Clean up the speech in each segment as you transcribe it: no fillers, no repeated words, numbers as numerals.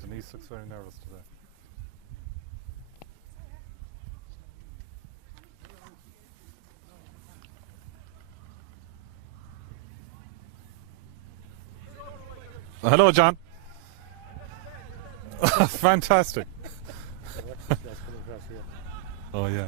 Denise looks very nervous today. Hello, John. Fantastic. Oh, yeah.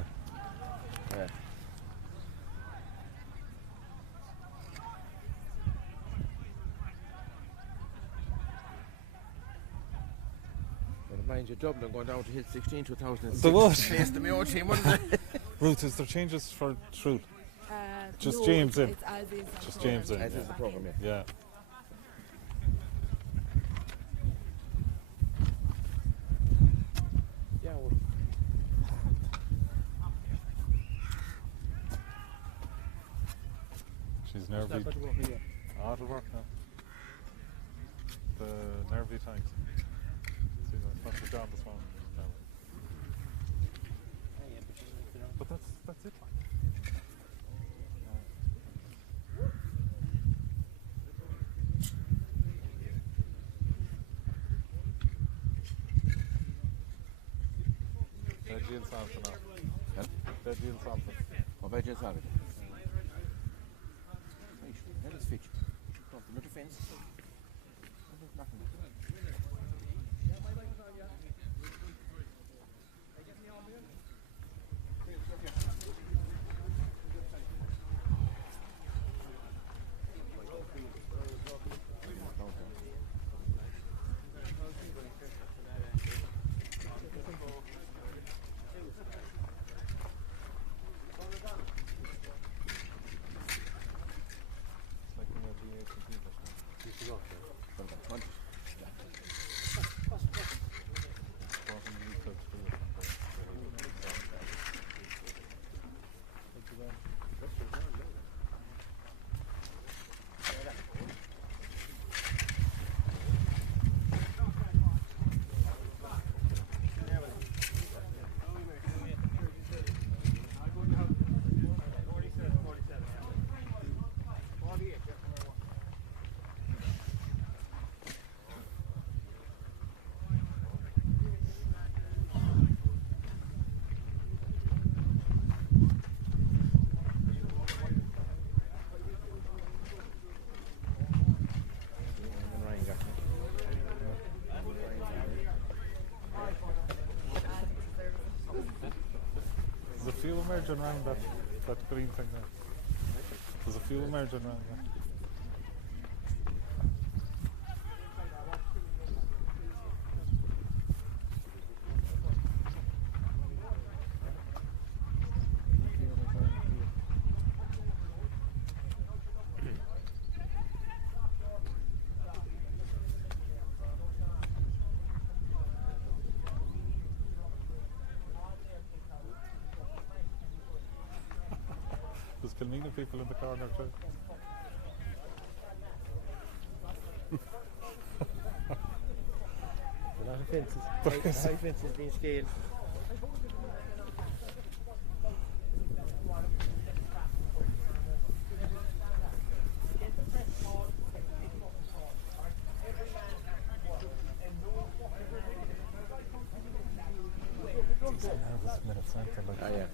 Mind you, Dublin going down to hit 16 2006. The what? Face the Mayo team, wasn't it? Ruth, is there changes for Shrule? Just no, James in. It's as is. Just James in. As is the programme, yeah. Yeah. Yeah, well, She's nervy. Oh, it'll work now. The nervy tanks. See, that's the job this one. No. But that's it. Veggie and salsa now. Huh? Veggie and salsa. or veggie salad. That is fit. Not a fence. Nothing. There's a fuel margin around that green thing there. There's a fuel margin around there. There's Kilmeena people in the corner too. A lot of fences. High fences being scaled. It's a nervous minute centre like Ah, yeah.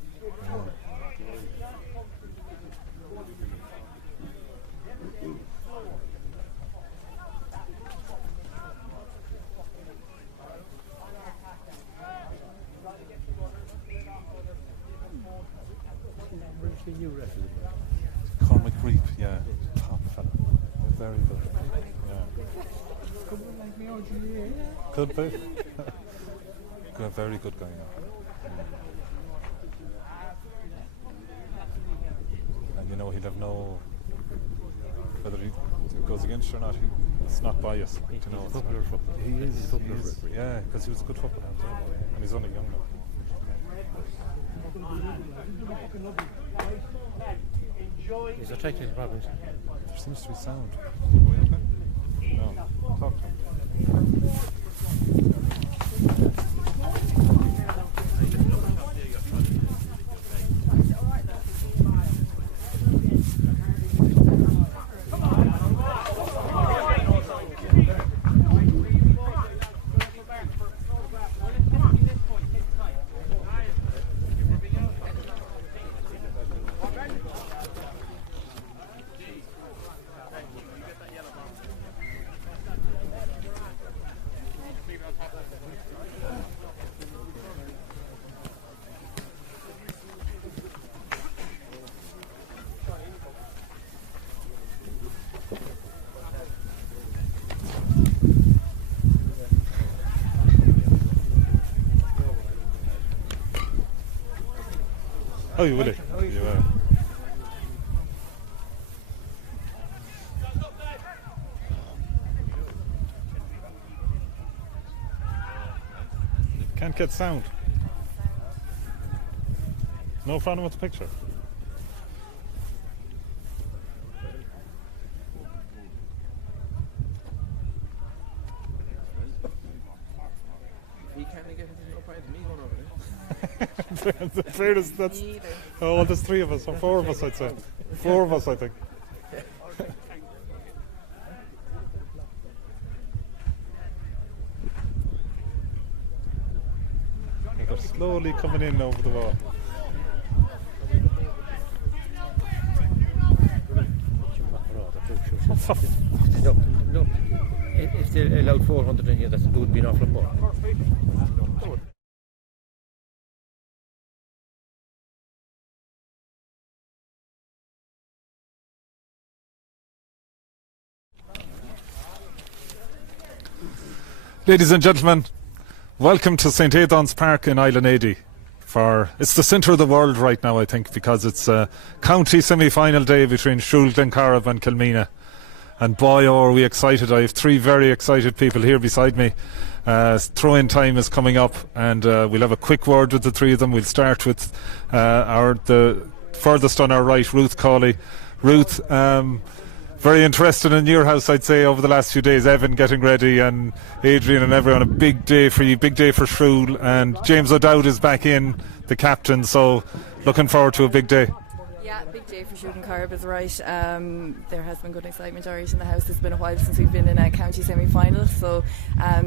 Where's the new referee? Cormac Reap, yeah, top fella. Very good. Yeah. Could be. Good, very good guy now. And you know he'll have no, whether he goes against you or not, it's not biased. You know, it's Popular football. He is a popular referee. yeah, because he was a good footballer and he's only young now. Is there technical problems? There seems to be sound. Are we okay? No. Talk to him. Oh, you will. You will. Can't get sound. No problem with the picture. He can't get anything up behind me going over there. The fairness, that's. Oh, well, there's 3 of us, or 4 of us, I'd say. 4 of us, I think. They're slowly coming in over the wall. No. If they allowed 400 in here, that would be an awful lot more. Ladies and gentlemen, welcome to St. Aidan's Park in Island Ady. It's the centre of the world right now, I think, because it's a county semi-final day between Shrule, Glencorrib and Kilmeena. And boy, oh, are we excited. I have 3 very excited people here beside me. Throw-in time is coming up, and we'll have a quick word with the 3 of them. We'll start with the furthest on our right, Ruth Cawley. Ruth, very interested in your house, I'd say, over the last few days. Evan getting ready, and Adrian and everyone. A big day for you, big day for Shrule. And James O'Dowd is back in, the captain, so looking forward to a big day. Yeah, big day for Shrule and Carib is right. There has been good excitement already in the house. It's been a while since we've been in a county semi-final, so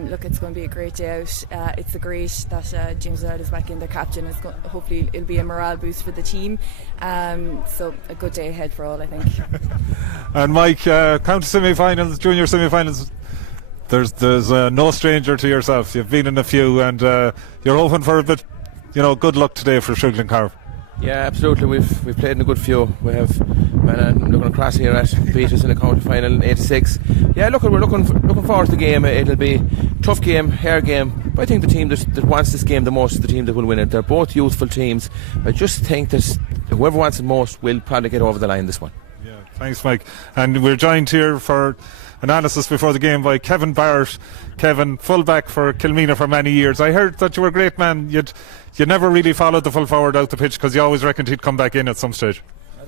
look, it's going to be a great day out. It's great that James O'Dowd is back in, their captain. Hopefully it'll be a morale boost for the team. So a good day ahead for all, I think. And Mike, county semi-finals, junior semi-finals, there's no stranger to yourself. You've been in a few, and you're hoping for a bit, good luck today for Shrule and Carib. Yeah, absolutely. We've played in a good few. We have looking across here at beat us in the county final 8-6. Yeah, we're looking forward to the game. It'll be a tough game, hard game. But I think the team that wants this game the most is the team that will win it. They're both youthful teams. I just think that whoever wants it most will probably get over the line this one. Yeah, thanks, Mike. And we're joined here for analysis before the game by Kevin Barrett. Kevin, fullback for Kilmeena for many years. I heard that you were a great man. You never really followed the full forward out the pitch because you always reckoned he'd come back in at some stage.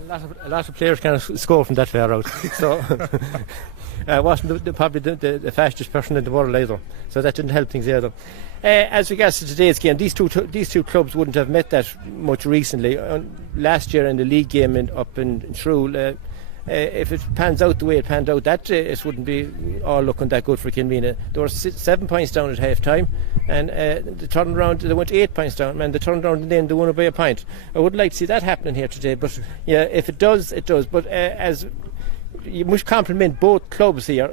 A lot of players can't score from that far out. So I wasn't probably the fastest person in the world either. So that didn't help things either. As regards to today's game, these two clubs wouldn't have met that much recently. Last year in the league game up in Shrule, if it pans out the way it panned out that day, it wouldn't be all looking that good for Kilmeena. They were 7 points down at half time, and they turned around, they went 8 points down, and they turned around and then they won by a point. I would like to see that happening here today, but yeah, if it does, it does. But as you must compliment both clubs here,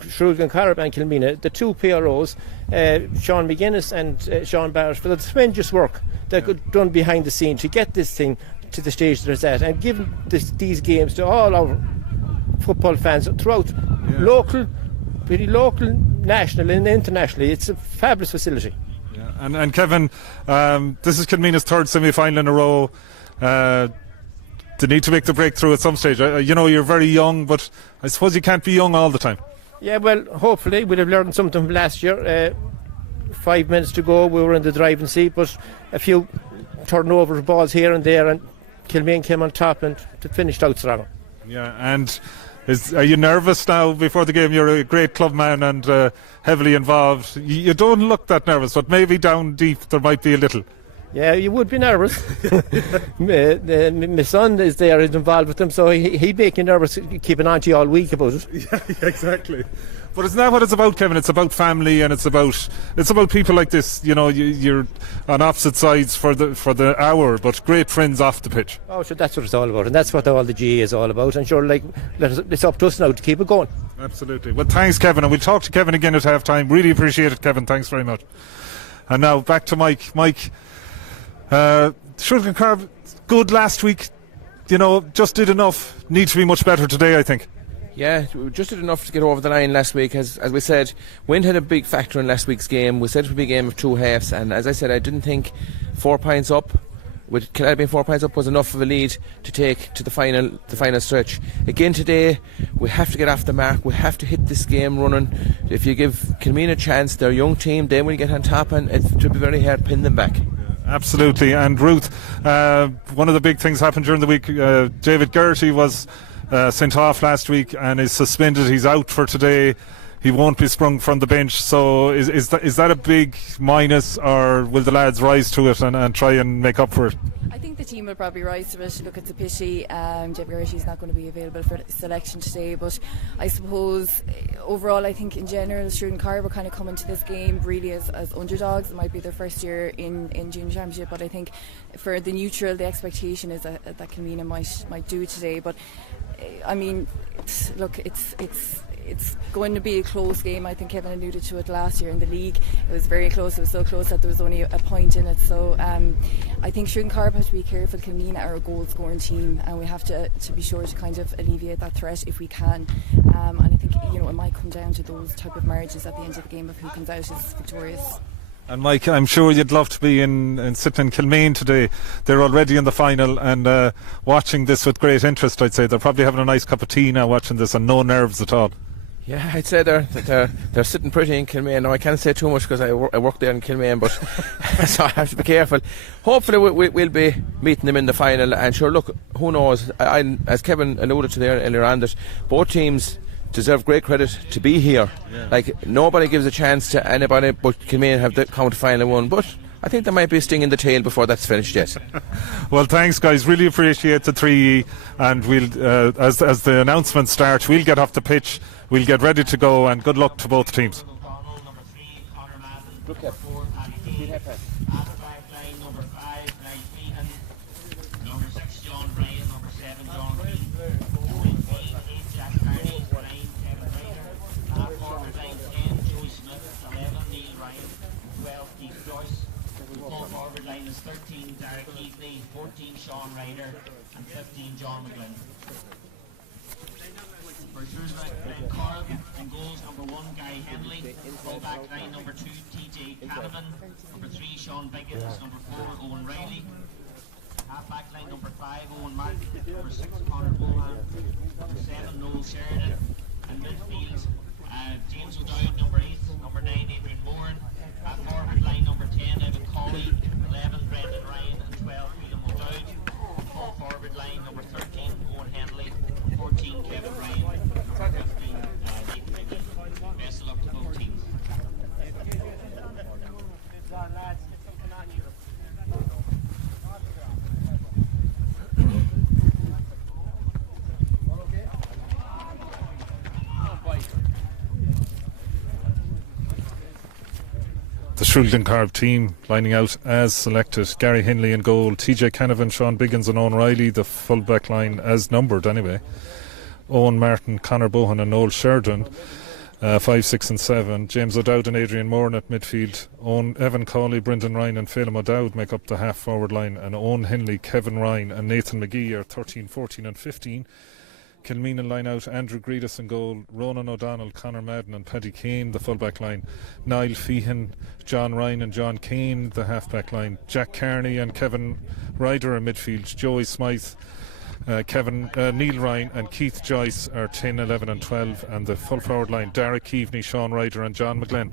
Shrule and Carib and Kilmeena, the 2 PROs, Sean McGuinness and Sean Barrett, for the tremendous work that got done behind the scenes to get this thing to the stage that it's at, and giving these games to all our football fans throughout, local, national and internationally. It's a fabulous facility. Yeah. And Kevin, this is Kilmeena's 3rd semi-final in a row. They need to make the breakthrough at some stage. You're very young, but I suppose you can't be young all the time. Yeah, well, hopefully we'll have learned something from last year. 5 minutes to go, we were in the driving seat, but a few turnover balls here and there, and Kilmeena came on top and finished out strong. Yeah, and are you nervous now before the game? You're a great club man and heavily involved. You don't look that nervous, but maybe down deep there might be a little. Yeah, you would be nervous. My son is there, he's involved with them, so he'd make you nervous keeping on to you all week about it. Yeah, exactly. But it's not what it's about, Kevin. It's about family, and it's about people like this. You're on opposite sides for the hour, but great friends off the pitch. Oh, sure, that's what it's all about, and that's what all the GAA is all about. And sure, it's up to us now to keep it going. Absolutely. Well, thanks, Kevin, and we'll talk to Kevin again at half time. Really appreciate it, Kevin. Thanks very much. And now back to Mike. Mike, Shrule and Carib, good last week. Just did enough. Need to be much better today, I think. Yeah, we just did enough to get over the line last week. As we said, wind had a big factor in last week's game. We said it would be a game of 2 halves, and as I said, I didn't think 4 points up with Killarney being 4 points up was enough of a lead to take to the final stretch. Again today, we have to get off the mark. We have to hit this game running. If you give Kilmeena a chance, they're a young team, then we get on top, and it should be very hard to pin them back. Absolutely. And Ruth, one of the big things happened during the week. David Gertie was sent off last week and is suspended. He's out for today. He won't be sprung from the bench. So is that a big minus, or will the lads rise to it and try and make up for it? I think the team will probably rise to it. Look, it's a pity David Gertie's not going to be available for selection today, but I suppose overall I think in general Glencorrib were kind of coming to this game really as underdogs. It might be their first year in junior championship, but I think for the neutral the expectation is that Kilmeena might do it today. But I mean, look, it's going to be a close game. I think Kevin alluded to it last year in the league. It was very close. It was so close that there was only a point in it. So I think Glencorrib have to be careful. Kilmeena are a goal scoring team, and we have to be sure to kind of alleviate that threat if we can. And I think it might come down to those type of marriages at the end of the game of who comes out as victorious. And Mike, I'm sure you'd love to be sitting in Kilmeena today. They're already in the final and watching this with great interest. I'd say they're probably having a nice cup of tea now watching this, and no nerves at all. Yeah, I'd say they're sitting pretty in Kilmeena. Now I can't say too much because I work there in Kilmeena, but so I have to be careful. Hopefully we'll be meeting them in the final. And sure, look, who knows? As Kevin alluded to there earlier on, that both teams deserve great credit to be here. Yeah. Like, nobody gives a chance to anybody, but Kilmeena have the county final one. But I think there might be a sting in the tail before that's finished yet. Well, thanks guys, really appreciate the 3E, and we'll as the announcements start, we'll get off the pitch, we'll get ready to go, and good luck to both teams. Sean Ryder and 15 John McGlynn. For Glencorrib, in goals number 1 Guy Henley, full back line number 2 TJ Canavan, number 3 Sean Biggins, number 4 Owen Riley, half back line number 5 Owen Martin, number 6 Conor Bohan, number 7 Noel Sheridan, and midfield James O'Dowd, number 8, number 9 Adrian Moran, at forward line number 10 Evan Colley, 11 Brendan Ryan, and 12 William O'Dowd. Full forward line number 13 Owen Henley, 14 Kevin Ryan, number 15 Nathan Biggin. Best of luck to both teams. The Shrule Glencorrib team lining out as selected. Gary Henley in goal, TJ Canavan, Sean Biggins and Owen Riley. The full back line as numbered anyway. Owen Martin, Conor Bohan and Noel Sheridan, 5, 6 and 7. James O'Dowd and Adrian Moran at midfield. Evan Cawley, Brendan Ryan and Phelim O'Dowd make up the half forward line, and Owen Henley, Kevin Ryan and Nathan McGee are 13, 14 and 15. Kilmeena line out, Andrew Greedus in goal, Ronan O'Donnell, Conor Madden and Paddy Kane the full-back line, Niall Feehan, John Ryan and John Kane the half-back line, Jack Carney and Kevin Ryder in midfield, Joey Smythe, Neil Ryan and Keith Joyce are 10, 11 and 12, and the full-forward line, Derek Keaveney, Sean Ryder and John McGlynn.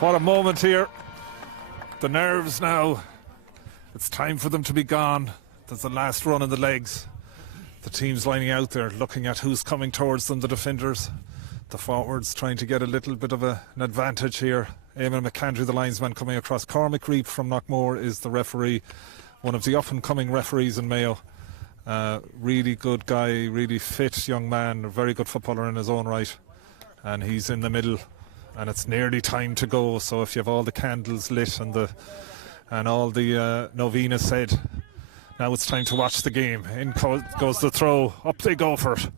What a moment here. The nerves now. It's time for them to be gone. There's the last run in the legs. The team's lining out there, looking at who's coming towards them, the defenders. The forwards trying to get a little bit of an advantage here. Eamon McAndrew, the linesman, coming across. Cormac Reap from Knockmore is the referee, one of the up-and-coming referees in Mayo. Really good guy, really fit young man, a very good footballer in his own right. And he's in the middle, and it's nearly time to go. So if you have all the candles lit and all the novena said, now it's time to watch the game. In goes the throw, up they go for it.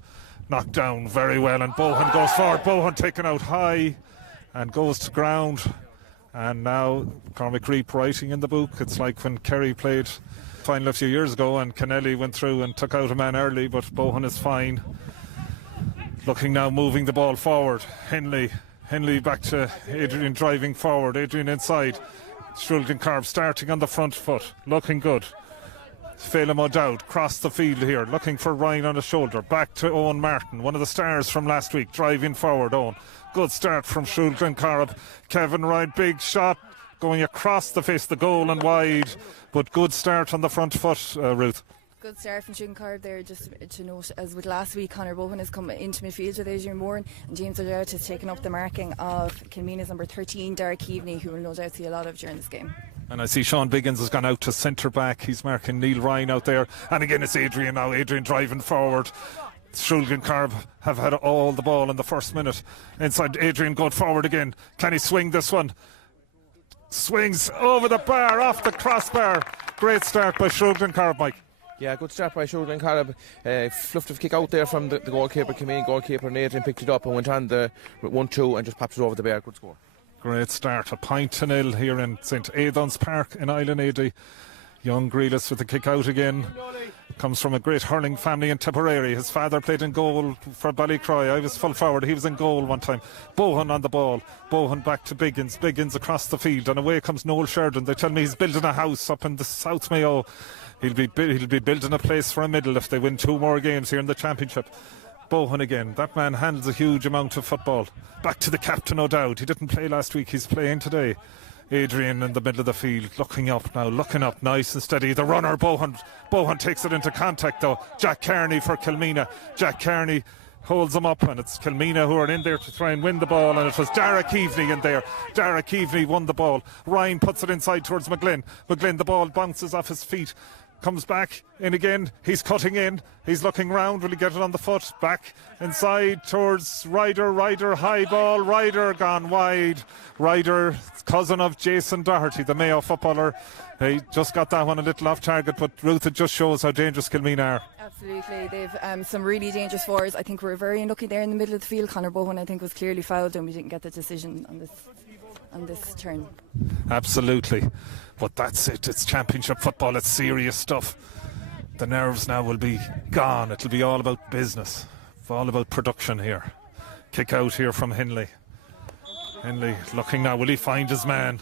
Knocked down very well, and Bohan goes forward. Bohan taken out high and goes to ground. And now Cormac Reap writing in the book. It's like when Kerry played final a few years ago and Kennelly went through and took out a man early, but Bohan is fine. Looking now, moving the ball forward. Henley back to Adrian, driving forward. Adrian inside. Shrule Glencorrib starting on the front foot, looking good. Phelim O'Dowd crossed the field here, looking for Ryan on his shoulder. Back to Owen Martin, one of the stars from last week, driving forward. Owen, good start from Shrule Glencorrib. Kevin Ryan, big shot going across the face, the goal and wide, but good start on the front foot, Ruth. Good start from Glencorrib there. Just to note, as with last week, Conor Bohan has come into midfield with Adrian Moran, and James O'Dowd has taken up the marking of Kilmeena's number 13, Derek Keaveney, who will no doubt see a lot of during this game. And I see Sean Biggins has gone out to centre back. He's marking Neil Ryan out there. And again, it's Adrian now. Adrian driving forward. Shrule Glencorrib have had all the ball in the first minute. Inside, Adrian going forward again. Can he swing this one? Swings over the bar, off the crossbar. Great start by Shrule Glencorrib, Mike. Yeah, good start by Shrule Glencorrib. Fluffed a kick out there from the goalkeeper, Kilmeena goalkeeper, and Adrian picked it up and went on the 1-2 and just popped it over the bar. Good score. Great start, 1-0 here in St Aidan's Park in Island Ady. Young Grealis with the kick out again. Comes from a great hurling family in Tipperary. His father played in goal for Ballycroy. I was full forward. He was in goal one time. Bohan on the ball. Bohan back to Biggins. Biggins across the field. And away comes Noel Sheridan. They tell me he's building a house up in the South Mayo. He'll be building a place for a middle if they win 2 more games here in the championship. Bohan again. That man handles a huge amount of football. Back to the captain O'Dowd. He didn't play last week. He's playing today. Adrian in the middle of the field, looking up now, nice and steady. The runner, Bohan takes it into contact though. Jack Kearney for Kilmeena. Jack Kearney holds him up, and it's Kilmeena who are in there to try and win the ball, and it was Dara Keaveney in there. Dara Keaveney won the ball. Ryan puts it inside towards McGlynn. McGlynn, the ball bounces off his feet. Comes back in again. He's cutting in. He's looking round. Will he get it on the foot? Back inside towards Ryder. Ryder, high ball. Ryder gone wide. Ryder, cousin of Jason Doherty, the Mayo footballer. He just got that one a little off target, but Ruth, it just shows how dangerous Kilmeena are. Absolutely. They've some really dangerous forwards. I think we're very unlucky there in the middle of the field. Conor Bohan, I think, was clearly fouled, and we didn't get the decision on this turn. Absolutely. But that's it. It's championship football. It's serious stuff. The nerves now will be gone. It'll be all about business. All about production here. Kick out here from Henley. Henley looking now. Will he find his man?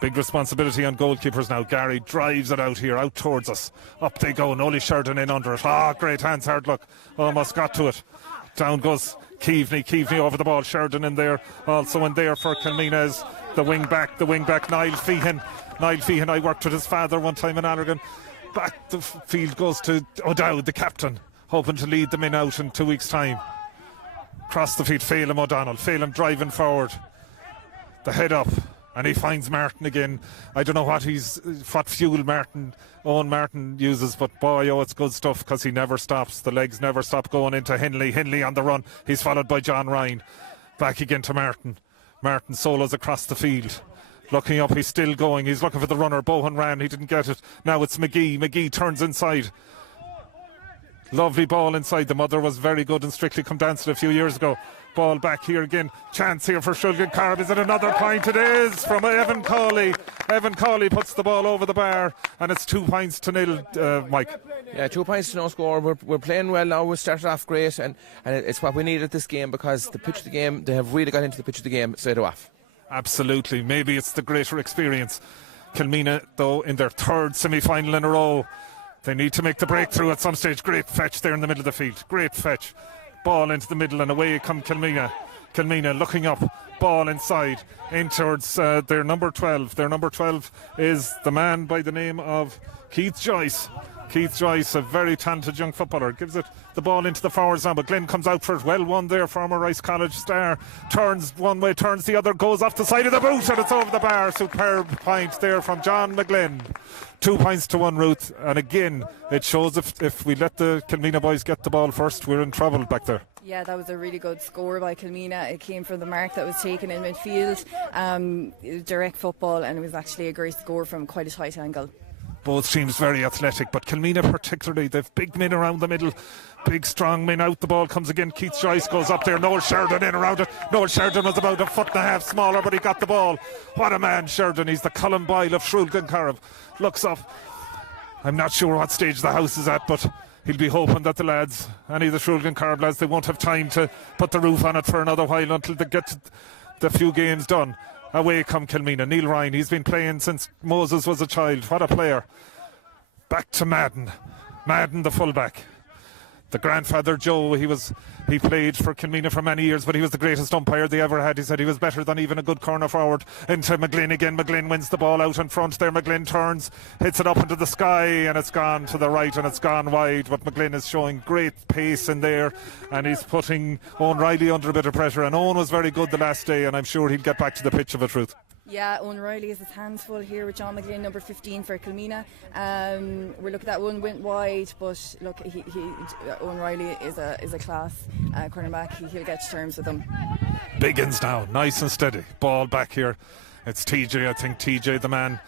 Big responsibility on goalkeepers now. Gary drives it out here, out towards us. Up they go. Nolly Sheridan in under it. Great hands, hard luck. Almost got to it. Down goes Keaveney over the ball. Sheridan in there. Also in there for Kilmeena is the wing back, Niall Feehan. Niall Feehan, I worked with his father one time in Allergan. Back the field goes to O'Dowd, the captain, hoping to lead them in out in 2 weeks' time. Cross the field, Phelim O'Donnell. Phelim driving forward. The head up. And he finds Martin again. I don't know what fuel Owen Martin uses, but boy, it's good stuff because he never stops. The legs never stop going into Henley. Henley on the run. He's followed by John Ryan. Back again to Martin. Martin solos across the field. Looking up, he's still going. He's looking for the runner. Bohan ran. He didn't get it. Now it's McGee. McGee turns inside. Lovely ball inside. The mother was very good and Strictly Come Dancing a few years ago. Ball back here again. Chance here for Shrule Glencorrib. Is it another point? It is from Evan Cawley. Evan Cawley puts the ball over the bar, and it's 2-0, Mike. Yeah, 2 points to no score. We're playing well now. We started off great, and it's what we needed this game because the pitch of the game, they have really got into the pitch of the game straight off. Absolutely. Maybe it's the greater experience. Kilmeena, though, in their 3rd semi-final in a row. They need to make the breakthrough at some stage. Great fetch there in the middle of the field. Great fetch. Ball into the middle and away come Kilmeena. Kilmeena looking up, ball inside in towards their number 12. Their number 12 is the man by the name of Keith Joyce. Keith Joyce, a very talented young footballer, gives it the ball into the forwards now, but Glenn comes out for it. Well won there, former Rice College star. Turns one way, turns the other, goes off the side of the boot, and it's over the bar. Superb point there from John McGlynn. 2 points to 1, Ruth. And again, it shows if we let the Kilmeena boys get the ball first, we're in trouble back there. Yeah, that was a really good score by Kilmeena. It came from the mark that was taken in midfield. Direct football, and it was actually a great score from quite a tight angle. Both teams very athletic, but Kilmeena particularly, they've big men around the middle, big strong men out. The ball comes again. Keith Joyce goes up there. Noel Sheridan in around it. Noel Sheridan was about 1.5 foot smaller, but he got the ball. What a man, Sheridan. He's the Colin Boyle of Shrule Glencorrib. Looks up. I'm not sure what stage the house is at, but he'll be hoping that the lads, any of the Shrule Glencorrib lads, they won't have time to put the roof on it for another while until they get the few games done. Away come Kilmeena. Neil Ryan, he's been playing since Moses was a child. What a player. Back to Madden. Madden, the fullback. The grandfather Joe, he played for Kilmeena for many years, but he was the greatest umpire they ever had. He said he was better than even a good corner forward. Into McGlynn again. McGlynn wins the ball out in front there. McGlynn turns, hits it up into the sky, and it's gone to the right and it's gone wide. But McGlynn is showing great pace in there, and he's putting Owen Riley under a bit of pressure. And Owen was very good the last day, and I'm sure he'll get back to the pitch of a truth. Yeah, Owen Riley has his hands full here with John McGlynn, number 15 for Kilmeena. We're looking at one went wide, but look, Owen Riley is a class cornerback. He'll get to terms with him. Biggins now, nice and steady. Ball back here. It's TJ, I think. TJ, the man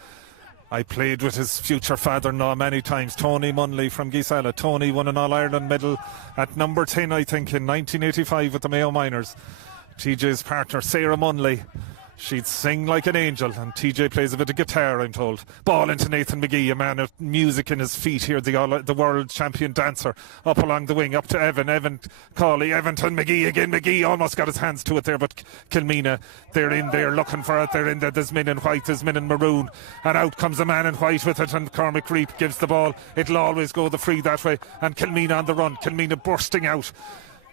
I played with his future father-in-law many times, Tony Munley from Gisela. Tony won an All-Ireland medal at number 10, I think, in 1985 with the Mayo Miners. TJ's partner, Sarah Munley, she'd sing like an angel, and TJ plays a bit of guitar, I'm told. Ball into Nathan McGee, a man of music in his feet here, the world champion dancer, up along the wing, up to Evan Cawley, Everton, McGee again. McGee almost got his hands to it there, but Kilmeena, they're in there looking for it. They're in there. There's men in white, there's men in maroon, and out comes a man in white with it, and Cormac Reap gives the ball. It'll always go the free that way, and Kilmeena on the run. Kilmeena bursting out.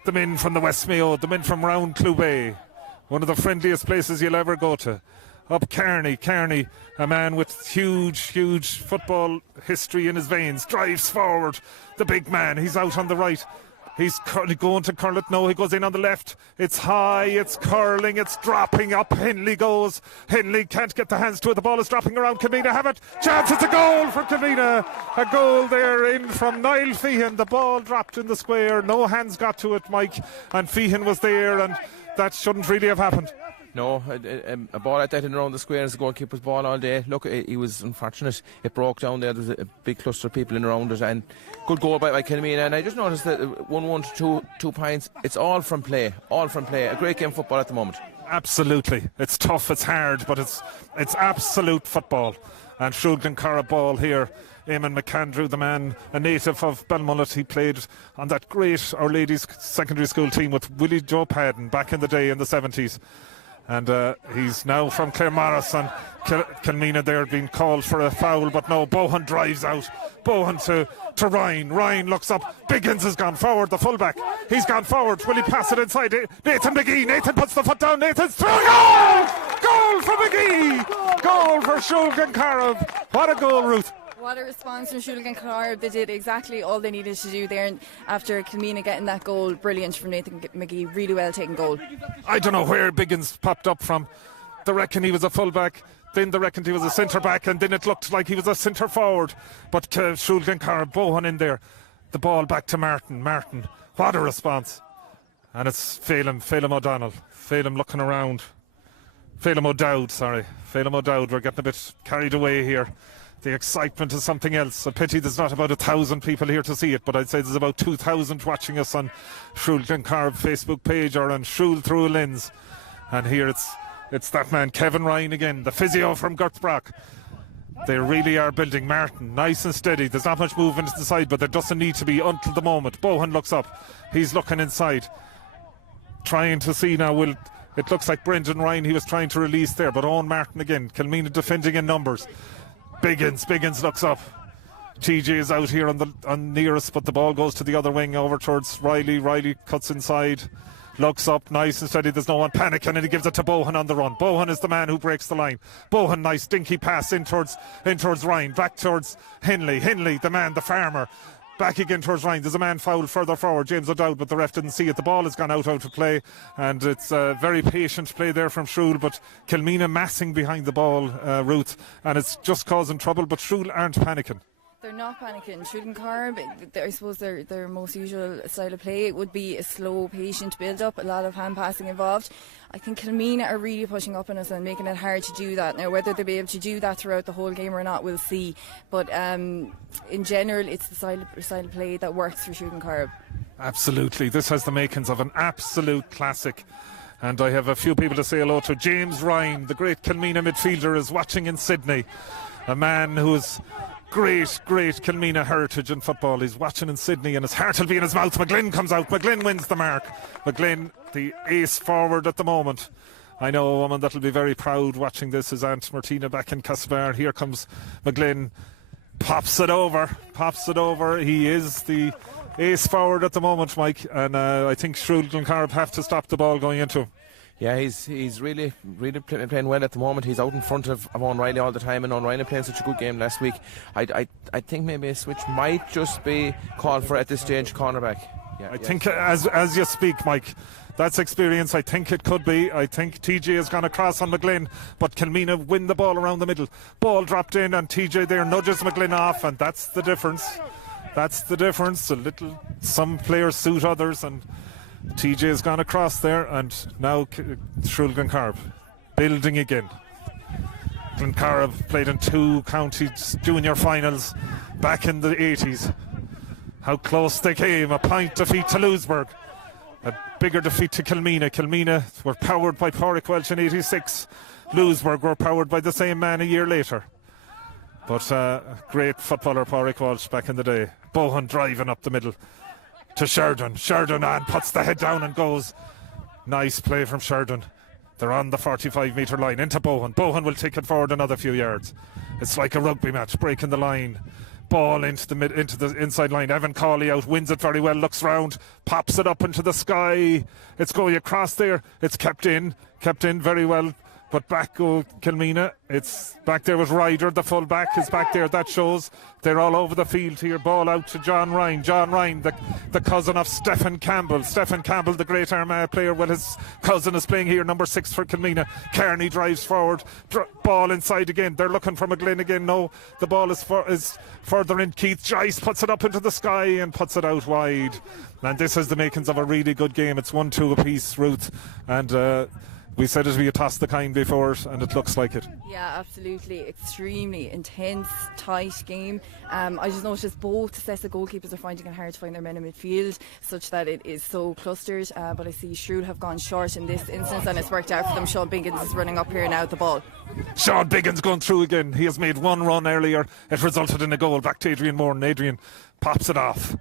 The men from the West Mayo, the men from round Cloubet. One of the friendliest places you'll ever go to. Up Kearney, a man with huge football history in his veins, drives forward. The big man, he's out on the right. He's going to curl it. No, he goes in on the left. It's high, it's curling, it's dropping up. Henley goes. Henley can't get the hands to it. The ball is dropping around. Kilmeena have it. Chance, it's a goal for Kilmeena. A goal there in from Niall Feehan. The ball dropped in the square. No hands got to it, Mike. And Feehan was there, and that shouldn't really have happened. No, a ball like that in around the square is the goalkeeper's ball all day. Look, he was unfortunate. It broke down there. There was a big cluster of people in around it, and good goal by Kilmeena. And I just noticed that 1-1 to 2 points. It's all from play. A great game of football at the moment. Absolutely. It's tough, it's hard, but it's absolute football. And Shrule Glencorrib ball here. Eamon McAndrew, the man, a native of Belmullet, he played on that great Our Ladies secondary school team with Willie Joe Padden back in the day in the 70s. And he's now from Claremorris, and Kilmeena there being called for a foul, but no, Bohan drives out. Bohan to Ryan. Ryan looks up. Biggins has gone forward, the fullback. He's gone forward. Will he pass it inside? Nathan McGee. Nathan puts the foot down. Nathan's through. Goal! Goal for McGee! Goal for Shrule Glencorrib. What a goal, Ruth. What a response from Shrule Glencorrib. They did exactly all they needed to do there, and after Kilmeena getting that goal, brilliant from Nathan McGee, really well taken goal. I don't know where Biggins popped up from. They reckon he was a full-back, then they reckoned he was a centre-back, and then it looked like he was a centre-forward. But Shrule Glencorrib, Bohan in there. The ball back to Martin. Martin, what a response. And it's Phelim O'Donnell. Phelim looking around. Phelim O'Dowd, sorry. Phelim O'Dowd, we're getting a bit carried away here. The excitement is something else. A pity there's not about 1,000 people here to see it, but I'd say there's about 2,000 watching us on Shrule Glencorrib Facebook page or on Shrule Through a Lens. And here it's that man, Kevin Ryan again, the physio from Gertsbrock. They really are building. Martin, nice and steady. There's not much movement to the side, but there doesn't need to be until the moment. Bohan looks up. He's looking inside. Trying to see now, it looks like Brendan Ryan he was trying to release there, but Owen Martin again. Kilmeena defending in numbers. Biggins looks up. TJ is out here on nearest, but the ball goes to the other wing over towards Riley. Riley cuts inside. looks up, nice and steady, there's no one panicking, and he gives it to Bohan on the run. Bohan is the man who breaks the line. Bohan, nice dinky pass in towards Ryan, back towards Henley, the man, the farmer, back again towards Ryan. There's a man fouled further forward, James O'Dowd, but the ref didn't see it. The ball has gone out of play, and it's a very patient play there from Shrule, but Kilmeena massing behind the ball, Ruth, and it's just causing trouble, but Shrule aren't panicking. They're not panicking. Glencorrib, I suppose their most usual style of play would be a slow, patient build-up, a lot of hand passing involved. I think Kilmeena are really pushing up on us and making it hard to do that. Now, whether they'll be able to do that throughout the whole game or not, we'll see. But in general, it's the style of play that works for Glencorrib. Absolutely. This has the makings of an absolute classic. And I have a few people to say hello to. James Ryan, the great Kilmeena midfielder, is watching in Sydney. A man who's great Kilmeena heritage in football. He's watching in Sydney and his heart will be in his mouth. McGlynn comes out. McGlynn wins the mark. McGlynn, the ace forward at the moment. I know a woman that'll be very proud watching this is Aunt Martina back in Castlebar. Here comes McGlynn. Pops it over. He is the ace forward at the moment, Mike. And I think Shrule Glencorrib have to stop the ball going into him. Yeah, he's really playing well at the moment. He's out in front of O'Reilly all the time, and O'Reilly playing such a good game last week. I think maybe a switch might just be called for at this stage, cornerback. Yeah, I think as you speak, Mike, that's experience. I think it could be. I think TJ has gone across on McGlynn, but Kilmeena win the ball around the middle. Ball dropped in, and TJ there nudges McGlynn off, and that's the difference. Some players suit others, and TJ has gone across there, and now Shrule Glencorrib building again. Glencorrib played in 2 county junior finals back in the 80s. How close they came. A point defeat to Louisburg, a bigger defeat to Kilmeena. Kilmeena were powered by Pádraig Welch in 86. Louisburg were powered by the same man a year later. But great footballer Pádraig Welch back in the day. Bohan driving up the middle to Sheridan and puts the head down and goes. Nice play from Sheridan. They're on the 45-metre line into Bohan. Bohan will take it forward another few yards. It's like a rugby match, breaking the line. Ball into the inside line. Evan Cawley out, wins it very well, looks round, pops it up into the sky. It's going across there. It's kept in very well. But back go Kilmeena. It's back there with Ryder, the full back is back there. That shows they're all over the field here. Ball out to John Ryan, the cousin of Stephen Campbell, the great Armagh player. Well, his cousin is playing here, number 6 for Kilmeena. Kearney drives forward, ball inside again. They're looking for McGlynn again. No, the ball is further in. Keith Joyce puts it up into the sky and puts it out wide. And this has the makings of a really good game. It's 1-2 apiece, Ruth, and we said it would be a toss the kind before it, and it looks like it. Yeah, absolutely. Extremely intense, tight game. I just noticed both sets of goalkeepers are finding it hard to find their men in midfield, such that it is so clustered. But I see Shrule have gone short in this instance, and it's worked out for them. Sean Biggins is running up here now at the ball. Sean Biggins going through again. He has made one run earlier. It resulted in a goal. Back to Adrian Moore, and Adrian pops it off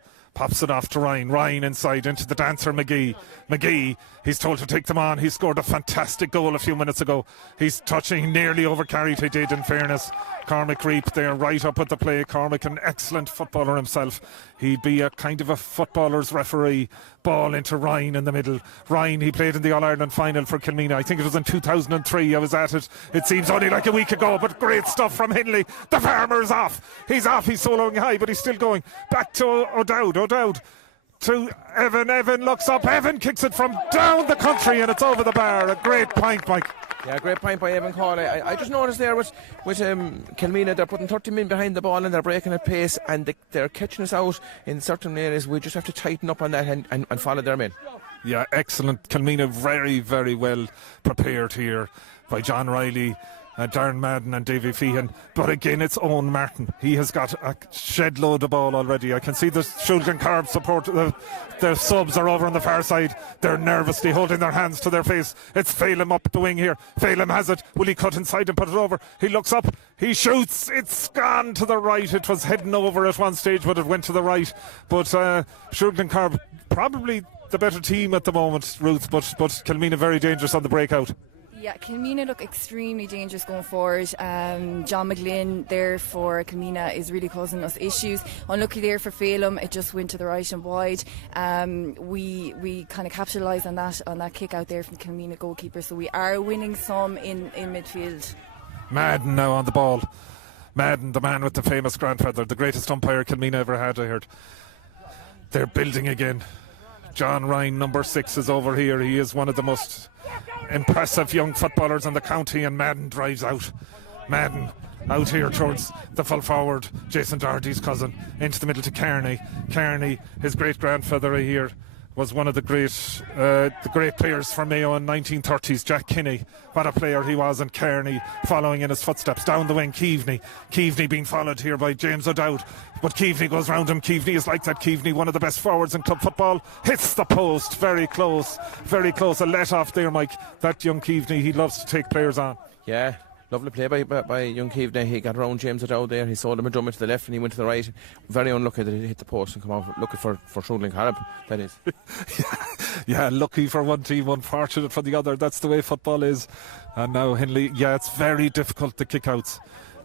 to Ryan. Ryan inside into the dancer McGee. He's told to take them on. He scored a fantastic goal a few minutes ago. He's touching, nearly overcarried, he did, in fairness. Cormac Reap there right up at the play. Cormac, an excellent footballer himself. He'd be a kind of a footballer's referee. Ball into Ryan in the middle. Ryan, he played in the All-Ireland final for Kilmeena. I think it was in 2003. I was at it. It seems only like a week ago, but great stuff from Henley. The farmer's off. He's soloing high, but he's still going. Back to O'Dowd. To Evan looks up. Evan kicks it from down the country, and it's over the bar. A great point, Mike. Yeah, great point by Evan Cawley. I just noticed there with Kilmeena, they're putting 30 men behind the ball and they're breaking at pace, and they're catching us out in certain areas. We just have to tighten up on that and follow their men. Yeah, excellent. Kilmeena very, very well prepared here by John Riley, Darren Madden and Davy Feehan. But again, it's Owen Martin. He has got a shed load of ball already. I can see the Shrule Glencorrib support. The subs are over on the far side. They're nervously holding their hands to their face. It's Phelan up the wing here. Phelan has it. Will he cut inside and put it over? He looks up. He shoots. It's gone to the right. It was heading over at one stage, but it went to the right. But Shrule Glencorrib probably the better team at the moment, Ruth, but Kilmeena very dangerous on the breakout. Yeah, Kilmeena look extremely dangerous going forward. John McGlynn there for Kilmeena is really causing us issues. Unlucky there for Phelan, it just went to the right and wide. We kind of capitalised on that kick out there from the Kilmeena goalkeeper, so we are winning some in midfield. Madden now on the ball. Madden, the man with the famous grandfather, the greatest umpire Kilmeena ever had, I heard. They're building again. John Ryan, number 6, is over here. He is one of the most impressive young footballers in the county, and Madden drives out. Madden out here towards the full forward, Jason Doherty's cousin, into the middle to Kearney. Kearney, his great grandfather here, was one of the great players for Mayo in 1930s. Jack Kinney, what a player he was, and Kearney following in his footsteps. Down the wing, Keaveney being followed here by James O'Dowd, but Keaveney goes round him. Keaveney is like that. Keaveney, one of the best forwards in club football, hits the post. Very close. A let off there, Mike. That young Keaveney, he loves to take players on. Yeah, lovely play by young Keaveney. He got around James O'Dowd there. He sold him a drum to the left and he went to the right. Very unlucky that he hit the post and come out looking for Shrule Glencorrib, that is. Yeah, lucky for one team, unfortunate for the other. That's the way football is. And now Hindley, yeah, it's very difficult, the kick-outs.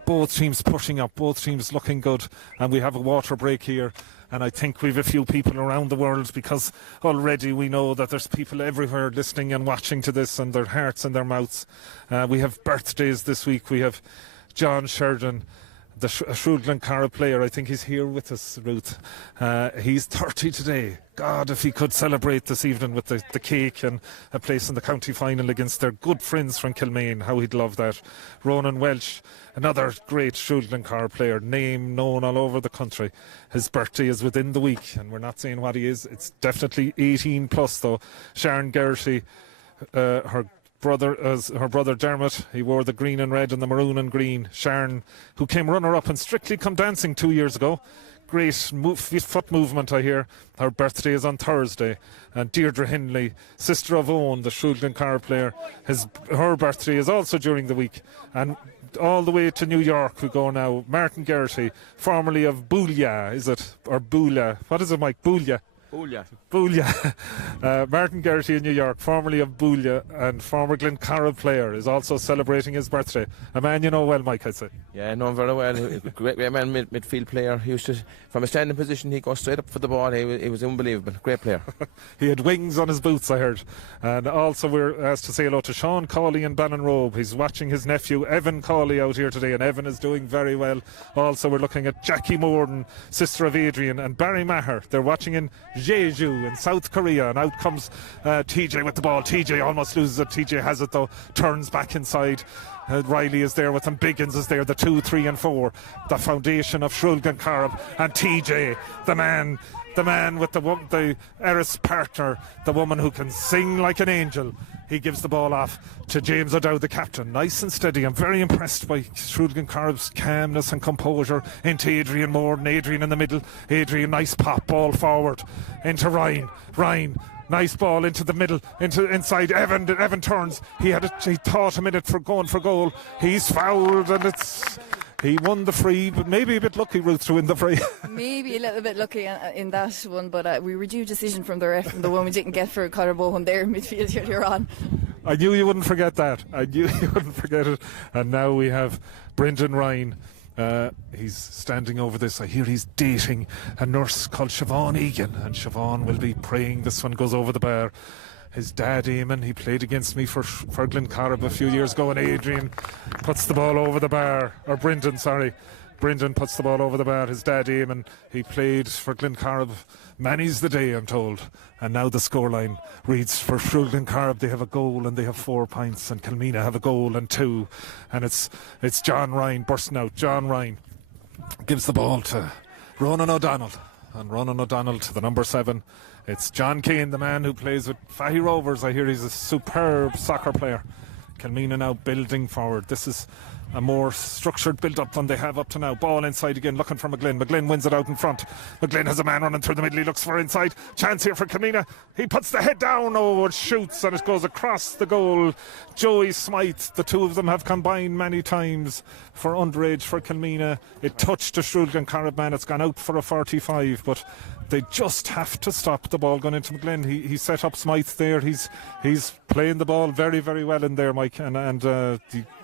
Both teams pushing up, both teams looking good, and we have a water break here. And I think we've a few people around the world, because already we know that there's people everywhere listening and watching to this, and their hearts in their mouths. We have birthdays this week. We have John Sheridan, the Shrule Glencorrib player. I think he's here with us, Ruth. He's 30 today. God, if he could celebrate this evening with the cake and a place in the county final against their good friends from Kilmeena, how he'd love that. Ronan Welsh, another great Shrule Glencorrib player, name known all over the country. His birthday is within the week, and we're not saying what he is. It's definitely 18 plus though. Sharon Gertie, her brother Dermot, he wore the green and red and the maroon and green. Sharon, who came runner-up in Strictly Come Dancing 2 years ago. Great foot movement, I hear. Her birthday is on Thursday. And Deirdre Hindley, sister of Owen, the Shrule Glencorrib player, her birthday is also during the week. And all the way to New York we go now. Martin Gertie, formerly of Boolia, is it? Or Boola? What is it, Mike? Boolia. Boolia. Martin Gertie in New York, formerly of Boolia and former Glencorrib player, is also celebrating his birthday. A man you know well, Mike, I'd say. Yeah, I know him very well. Great man, midfield player. He used to, from a standing position, he goes straight up for the ball. He was unbelievable. Great player. He had wings on his boots, I heard. And also we're asked to say hello to Sean Cawley in Ballinrobe. He's watching his nephew Evan Cawley out here today, and Evan is doing very well. Also we're looking at Jackie Morden, sister of Adrian, and Barry Maher. They're watching in Jeju in South Korea, and out comes TJ with the ball. TJ almost loses it. TJ has it though, turns back inside. Riley is there with him, Biggins is there, the 2, 3 and 4, the foundation of Shrule Glencorrib. And TJ, the man with the heiress partner, the woman who can sing like an angel. He gives the ball off to James O'Dowd, the captain. Nice and steady. I'm very impressed by Shrule Glencorrib's calmness and composure. Into Adrian Morden. Adrian in the middle. Adrian, nice pop, ball forward. Into Ryan. Nice ball into the middle, inside Evan. Evan turns. He thought a minute for going for goal. He's fouled, and he won the free, but maybe a bit lucky, Ruth, to win the free. Maybe a little bit lucky in that one, but we were due decision from the ref, from the one we didn't get for Conor Bohan there in midfield earlier on. I knew you wouldn't forget that. I knew you wouldn't forget it. And now we have Brendan Ryan. He's standing over this. I hear he's dating a nurse called Siobhan Egan, and Siobhan will be praying this one goes over the bar. His dad Eamon, he played against me for Glencorrib a few years ago, and Adrian puts the ball over the bar, or Brendan puts the ball over the bar. His dad Eamon, he played for Glencorrib many's the day, I'm told. And now the scoreline reads for Shrule Glencorrib, they have a goal and they have 4 points, and Kilmeena have a goal and 2. And it's John Ryan bursting out. John Ryan gives the ball to Ronan O'Donnell, and Ronan O'Donnell to the number 7. It's John Kane, the man who plays with Fahy Rovers. I hear he's a superb soccer player. Kilmeena now building forward. This is a more structured build-up than they have up to now. Ball inside again, looking for McGlynn. McGlynn wins it out in front. McGlynn has a man running through the middle. He looks for inside. Chance here for Kilmeena. He puts the head down. Oh, it shoots and it goes across the goal. Joey Smythe, the two of them have combined many times for underage for Kilmeena. It touched the Shrule Glencorrib man. It's gone out for a 45, but they just have to stop the ball going into McGlynn. He set up Smythe there. He's playing the ball very, very well in there, Mike, and the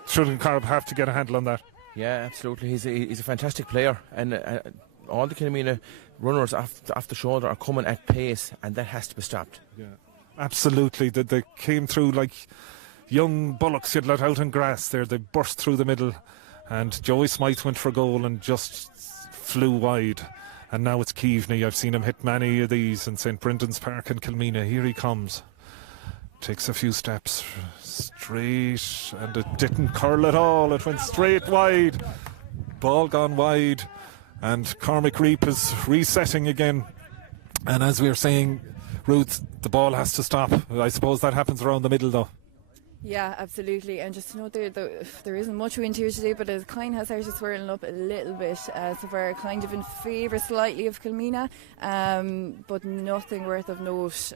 Shrule Glencorrib have to get a handle on that. Yeah, absolutely. He's a fantastic player, and all the Kilmeena runners off the shoulder are coming at pace, and that has to be stopped. Yeah, absolutely. They came through like young bullocks you'd let out in grass there. They burst through the middle, and Joey Smythe went for goal and just flew wide. And now it's Keaveney. I've seen him hit many of these in St. Brendan's Park in Kilmeena. Here he comes. Takes a few steps straight, and it didn't curl at all. It went straight wide. Ball gone wide, and Cormac Reap is resetting again. And as we were saying, Ruth, the ball has to stop. I suppose that happens around the middle, though. Yeah, absolutely. And just to note there isn't much wind here today, but it kind of has started swirling up a little bit. So far, kind of in favour slightly of Kilmeena, but nothing worth of note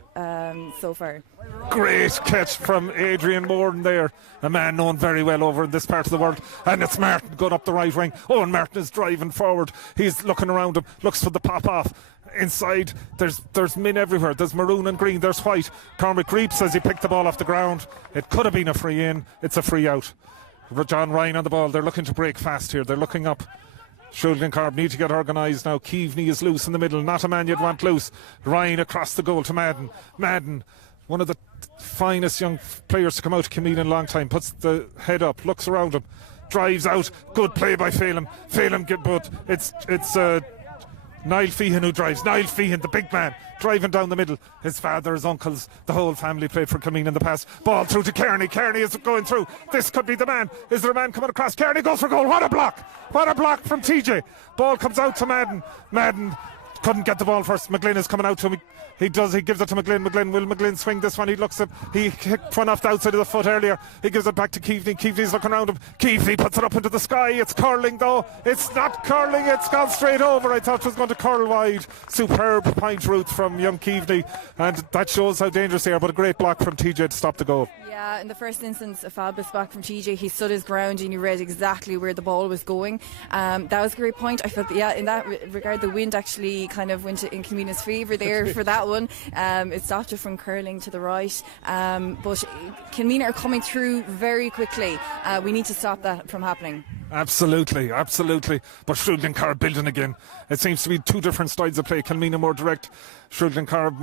so far. Great catch from Adrian Moran there, a man known very well over in this part of the world. And it's Martin going up the right wing. Owen Martin is driving forward. He's looking around him, looks for the pop off. Inside, there's men everywhere. There's maroon and green, there's white. Cormac Reap says he picked the ball off the ground. It could have been a free in. It's a free out. John Ryan on the ball. They're looking to break fast here. They're looking up. Shrule Glencorrib need to get organised now. Keaveney is loose in the middle. Not a man you'd want loose. Ryan across the goal to Madden. Madden, one of the finest young players to come out of Kilmeena in a long time, puts the head up, looks around him, drives out. Good play by Phelan. Phelan, but it's Niall Feehan who drives. Niall Feehan, the big man, driving down the middle. His father, his uncles, the whole family played for Kilmeena in the past. Ball through to Kearney. Kearney is going through. This could be the man. Is there a man coming across? Kearney goes for goal. What a block! What a block from TJ. Ball comes out to Madden. Madden couldn't get the ball first. McGlynn is coming out to him. He gives it to McGlynn. Will McGlynn swing this one? He looks up. He kicked one off the outside of the foot earlier. He gives it back to Keaveney. Keaveney's looking around him. Keaveney puts it up into the sky. It's curling though. It's not curling. It's gone straight over. I thought it was going to curl wide. Superb point route from young Keaveney, and that shows how dangerous they are. But a great block from TJ to stop the goal. Yeah, in the first instance, a fabulous back from TJ. He stood his ground and he read exactly where the ball was going. That was a great point. I felt, in that regard, the wind actually kind of went in Kilmeena's favour there for that one. It stopped it from curling to the right. But Kilmeena are coming through very quickly. We need to stop that from happening. Absolutely. But Shrule Glencorrib building again. It seems to be two different styles of play. Kilmeena more direct, Shrule Glencorrib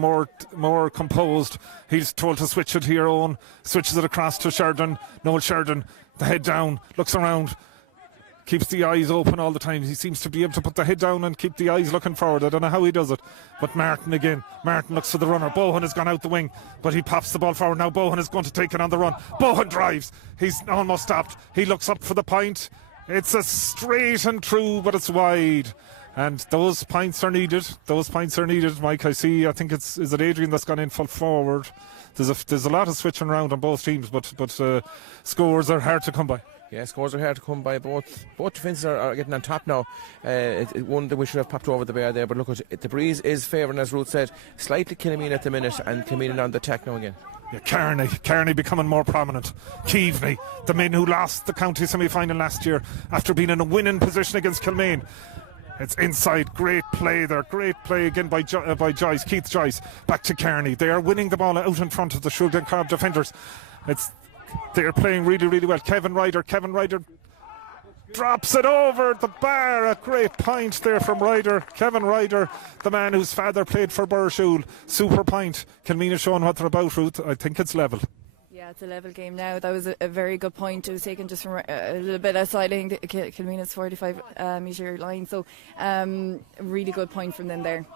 more composed. He's told to switch it here on. Switches it across to Sheridan. Noel Sheridan, the head down, looks around, keeps the eyes open all the time. He seems to be able to put the head down and keep the eyes looking forward. I don't know how he does it. But Martin again. Martin looks for the runner. Bohan has gone out the wing, but he pops the ball forward. Now Bohan is going to take it on the run. Bohan drives. He's almost stopped. He looks up for the point. It's a straight and true, but it's wide. And those points are needed. Mike. I think is it Adrian that's gone in full forward. There's a lot of switching around on both teams, but scores are hard to come by. Yeah, scores are hard to come by. Both defences are getting on top now. One that we should have popped over the bar there, but look, the breeze is favouring, as Ruth said, slightly Kilmeena at the minute, and Kilmeena on the attack now again. Yeah, Kearney becoming more prominent. Keaveney, the men who lost the county semi-final last year after being in a winning position against Kilmaine. It's inside. Great play there. Great play again by Joyce, Keith Joyce. Back to Kearney. They are winning the ball out in front of the Shrule Glencorrib defenders. They are playing really, really well. Kevin Ryder drops it over the bar. A great point there from Ryder. Kevin Ryder, the man whose father played for Burshule. Super point. Kilmeena showing what they're about, Ruth. I think it's level. Yeah, it's a level game now. That was a very good point. It was taken just from a little bit outside, I think, Kilmeena's 45 metre line. So, really good point from them there.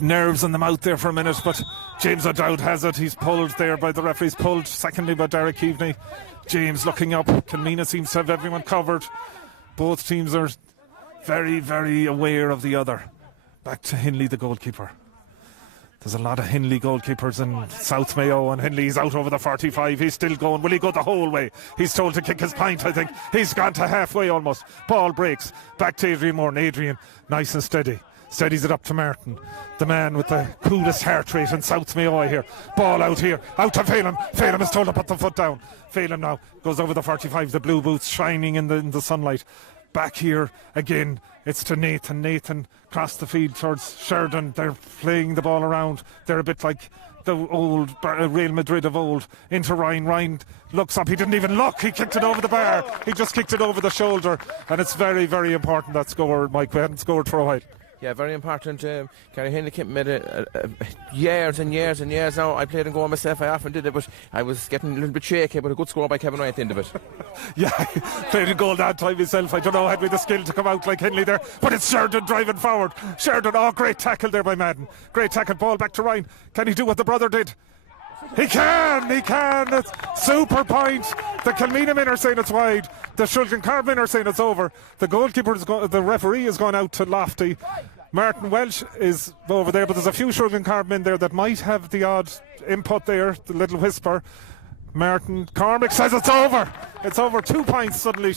Nerves in the mouth there for a minute, but James O'Dowd has it. He's pulled there by the referees, pulled secondly by Derek Keaveney. James looking up. Kilmeena seems to have everyone covered. Both teams are very, very aware of the other. Back to Hinley, the goalkeeper. There's a lot of Hindley goalkeepers in South Mayo, and Hindley's out over the 45. He's still going. Will he go the whole way? He's told to kick his pint, I think. He's gone to halfway almost. Ball breaks. Back to Adrian Moore. And Adrian, nice and steady. Steadies it up to Martin, the man with the coolest heart rate in South Mayo here. Ball out here, out to Phelan. Phelan is told to put the foot down. Phelan now goes over the 45, the blue boots shining in the sunlight. Back here again, it's to Nathan. Nathan crossed the field towards Sheridan. They're playing the ball around. They're a bit like the old Real Madrid of old. Into Ryan. Ryan looks up. He didn't even look. He kicked it over the bar. He just kicked it over the shoulder. And it's very, very important, that score, Mike. We hadn't scored for a while. Yeah, very important. Gary Hindley made years and years and years now. I played in goal myself. I often did it, but I was getting a little bit shaky. But a good score by Kevin Ryan at the end of it. Yeah, I played in goal that time myself. I don't know, had we the skill to come out like Hindley there, but it's Sheridan driving forward. Sheridan, great tackle there by Madden. Great tackle, ball back to Ryan. Can he do what the brother did? He can. It's super point. The Kilmeena men are saying it's wide. The Glencorrib men are saying it's over. The goalkeeper the referee has gone out to Lofty. Martin Welsh is over there, but there's a few Glencorrib men there that might have the odd input there, the little whisper. Martin Cormac says it's over. It's over. 2 points suddenly,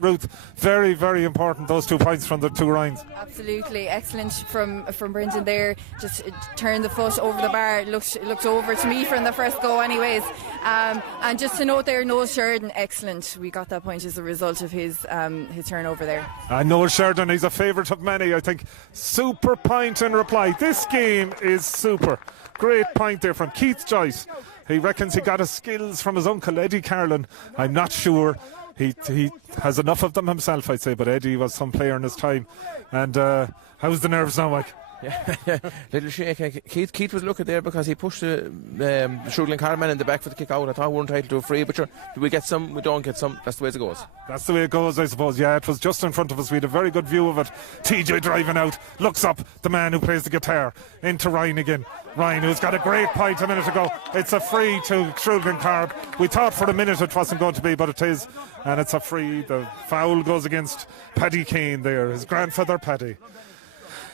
Ruth. Very, very important, those 2 points from the two Ryans. Absolutely. Excellent from Brendan there. Just turned the foot over the bar. Looked over to me from the first go anyways. And just to note there, Noel Sheridan, excellent. We got that point as a result of his turnover there. Noel Sheridan, he's a favourite of many, I think. Super point in reply. This game is super. Great point there from Keith Joyce. He reckons he got his skills from his uncle Eddie Carlin. I'm not sure. He has enough of them himself, I'd say, but Eddie was some player in his time. And how's the nerves now, Mike? Yeah, little shake. Keith was looking there because he pushed the Shrule Glencorrib man in the back for the kick out. I thought we weren't entitled to a free, but sure, we get some, we don't get some. That's the way it goes. That's the way it goes, I suppose. Yeah, it was just in front of us. We had a very good view of it. TJ driving out, looks up, the man who plays the guitar, into Ryan again. Ryan, who's got a great point a minute ago. It's a free to Shrule Glencorrib. We thought for a minute it wasn't going to be, but it is. And it's a free. The foul goes against Paddy Kane there, his grandfather Paddy.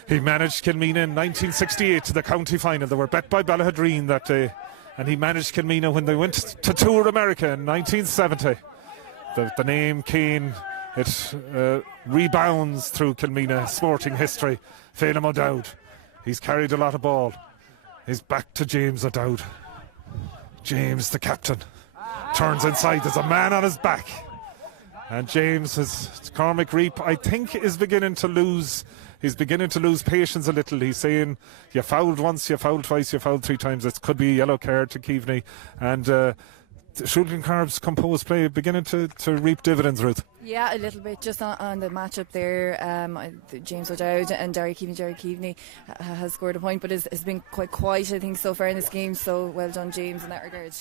He managed Kilmeena in 1968 to the county final. They were bet by Ballahadreen that day, and he managed Kilmeena when they went to Tour America in 1970. The name Kane, it rebounds through Kilmeena sporting history. Phelan O'Dowd, he's carried a lot of ball. He's back to James O'Dowd. James, the captain, turns inside. There's a man on his back, and James, Cormac Reap, I think, is beginning to lose. He's beginning to lose patience a little. He's saying, you fouled once, you fouled twice, you fouled 3 times. It could be a yellow card to Keaveney. And Shrule Glencorrib's composed play beginning to reap dividends, Ruth. Yeah, a little bit. Just on the matchup there, James O'Dowd and Derry Keaveney has scored a point, but has been quite quiet, I think, so far in this game. So well done, James, in that regard.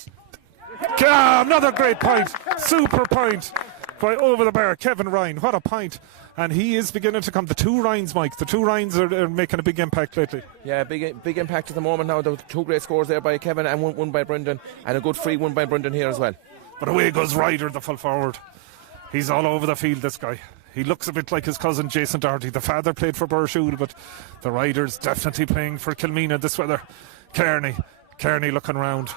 Another great point. Super point. By over the bar, Kevin Ryan. What a point. And he is beginning to come. The two Ryans, Mike. The two Ryans are making a big impact lately. Yeah, big impact at the moment now. There were 2 great scores there by Kevin and one by Brendan. And a good free one by Brendan here as well. But away goes Ryder, the full forward. He's all over the field, this guy. He looks a bit like his cousin Jason Doherty. The father played for Burshule, but the Ryder's definitely playing for Kilmeena this weather. Kearney looking round.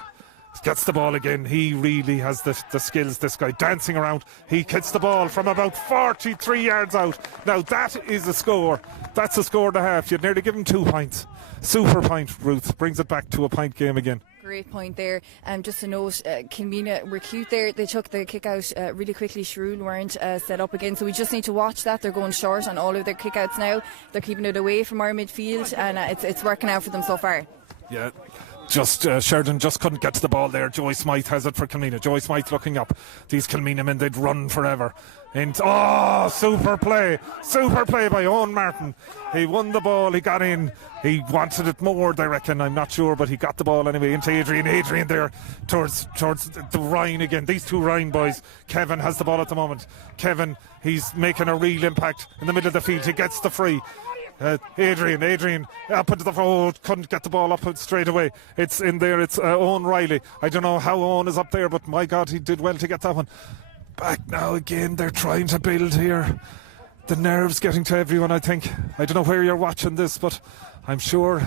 Gets the ball again. He really has the skills, this guy, dancing around. He kicks the ball from about 43 yards out. Now that is a score. That's a score and a half. You'd nearly give him 2 points. Super point, Ruth. Brings it back to a point game again. Great point there. Just a note, Kilmeena were cute there. They took the kick out really quickly. Shrule weren't set up again, so we just need to watch that. They're going short on all of their kick outs now. They're keeping it away from our midfield, and it's working out for them so far. Yeah. Sheridan just couldn't get to the ball there. Joey Smythe has it for Kilmeena. Joey Smythe looking up. These Kilmeena men, they'd run forever. And super play by Owen Martin. He won the ball, he got in. He wanted it more, I reckon. I'm not sure, but he got the ball anyway into Adrian there towards the Ryan again. These 2 Ryan boys. Kevin has the ball at the moment. Kevin, he's making a real impact in the middle of the field. He gets the free. Adrian up into the forward, couldn't get the ball up straight away. It's in there. It's Owen Riley. I don't know how Owen is up there, but my God, he did well to get that one back. Now again, they're trying to build here. The nerves getting to everyone, I think. I don't know where you're watching this, but I'm sure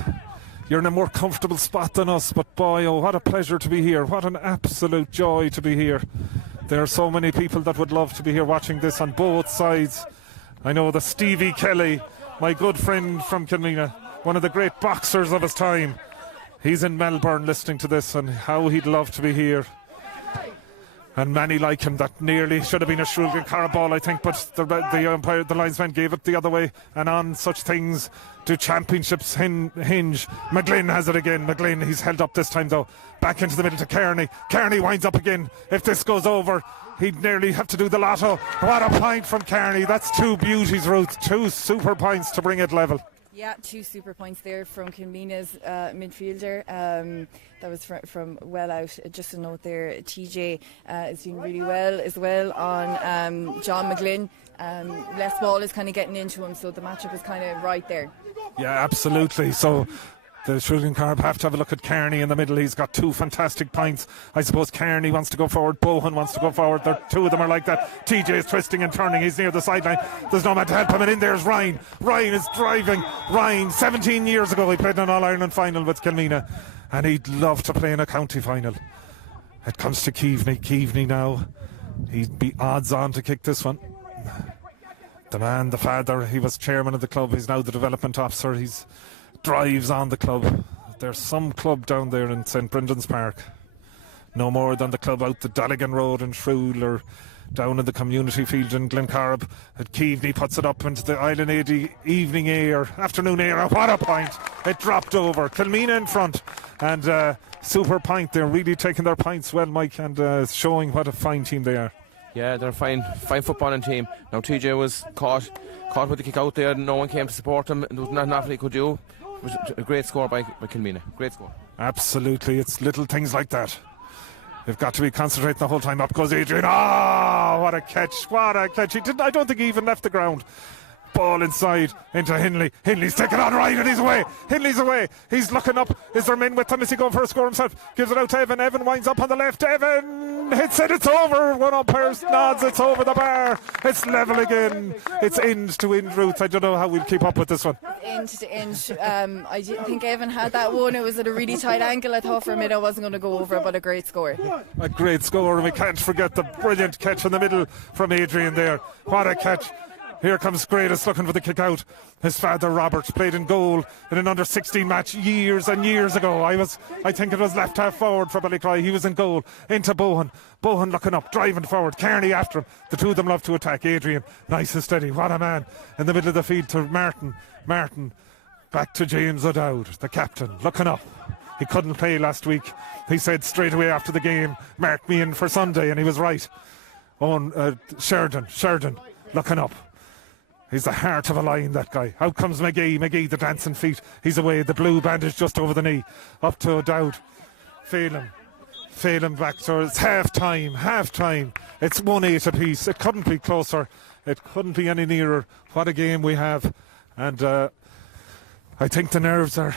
you're in a more comfortable spot than us, but boy, oh, what a pleasure to be here. What an absolute joy to be here. There are so many people that would love to be here watching this on both sides. I know that Stevie Kelly, my good friend from Kilmeena, one of the great boxers of his time, he's in Melbourne listening to this, and how he'd love to be here. And many like him that nearly should have been a Shrule Glencorrib ball, I think, but the umpire, the linesman gave it the other way. And on such things do championships hinge. McGlynn has it again. McGlynn, he's held up this time though. Back into the middle to Kearney. Kearney winds up again. If this goes over, he'd nearly have to do the lotto. What a point from Kearney. That's two beauties, Ruth. Two super points to bring it level. Yeah, 2 super points there from Kilmeena's midfielder. That was from well out. Just a note there, TJ is doing really well as well on John McGlynn. Les Ball is kind of getting into him, so the matchup is kind of right there. Yeah, absolutely. So the Shrule Glencorrib have to have a look at Kearney in the middle. He's got 2 fantastic points. I suppose Kearney wants to go forward. Bohan wants to go forward. Two of them are like that. TJ is twisting and turning. He's near the sideline. There's no man to help him. And in there's Ryan. Ryan is driving. Ryan, 17 years ago, he played an All-Ireland final with Kilmeena. And he'd love to play in a county final. It comes to Keaveney. Keaveney now. He'd be odds on to kick this one. The man, the father, he was chairman of the club. He's now the development officer. He's drives on the club. There's some club down there in St Brendan's Park, no more than the club out the Dalligan Road in Shrule, or down in the community field in Glencorrib. And Keaveney puts it up into the Island AD evening air, afternoon air. What a point! It dropped over. Kilmeena in front, and super point. They're really taking their points well, Mike, and showing what a fine team they are. Yeah, they're a fine footballing team. Now TJ was caught with the kick out there, and no one came to support him, and there was nothing he could do. It was a great score by Kilmeena. Great score. Absolutely. It's little things like that. They've got to be concentrating the whole time. Up goes Adrian. Oh, what a catch. What a catch. I don't think he even left the ground. Ball inside into Hindley. Hindley's taken on right and he's away. Hindley's away. He's looking up. Is there men with him? Is he going for a score himself? Gives it out to Evan. Evan winds up on the left. Evan hits it. It's over. One umpire nods. It's over the bar. It's level again. It's end to end, Ruth. I don't know how we'll keep up with this one. End to end. I didn't think Evan had that one. It was at a really tight angle. I thought for a minute I wasn't going to go over, but a great score. A great score, and we can't forget the brilliant catch in the middle from Adrian there. What a catch. Here comes Gradis looking for the kick out. His father Robert played in goal in an under-16 match years and years ago. I think it was left half forward for Ballycry. He was in goal. Into Bohan. Bohan looking up, driving forward. Kearney after him. The two of them love to attack. Adrian, nice and steady. What a man. In the middle of the field to Martin. Martin back to James O'Dowd, the captain, looking up. He couldn't play last week. He said straight away after the game, mark me in for Sunday, and he was right. Sheridan looking up. He's the heart of a lion, that guy. Out comes McGee, the dancing feet. He's away, the blue bandage just over the knee. Up to O'Dowd. Fail him back. So it's half time. It's 1-8 apiece. It couldn't be closer. It couldn't be any nearer. What a game we have. And I think the nerves are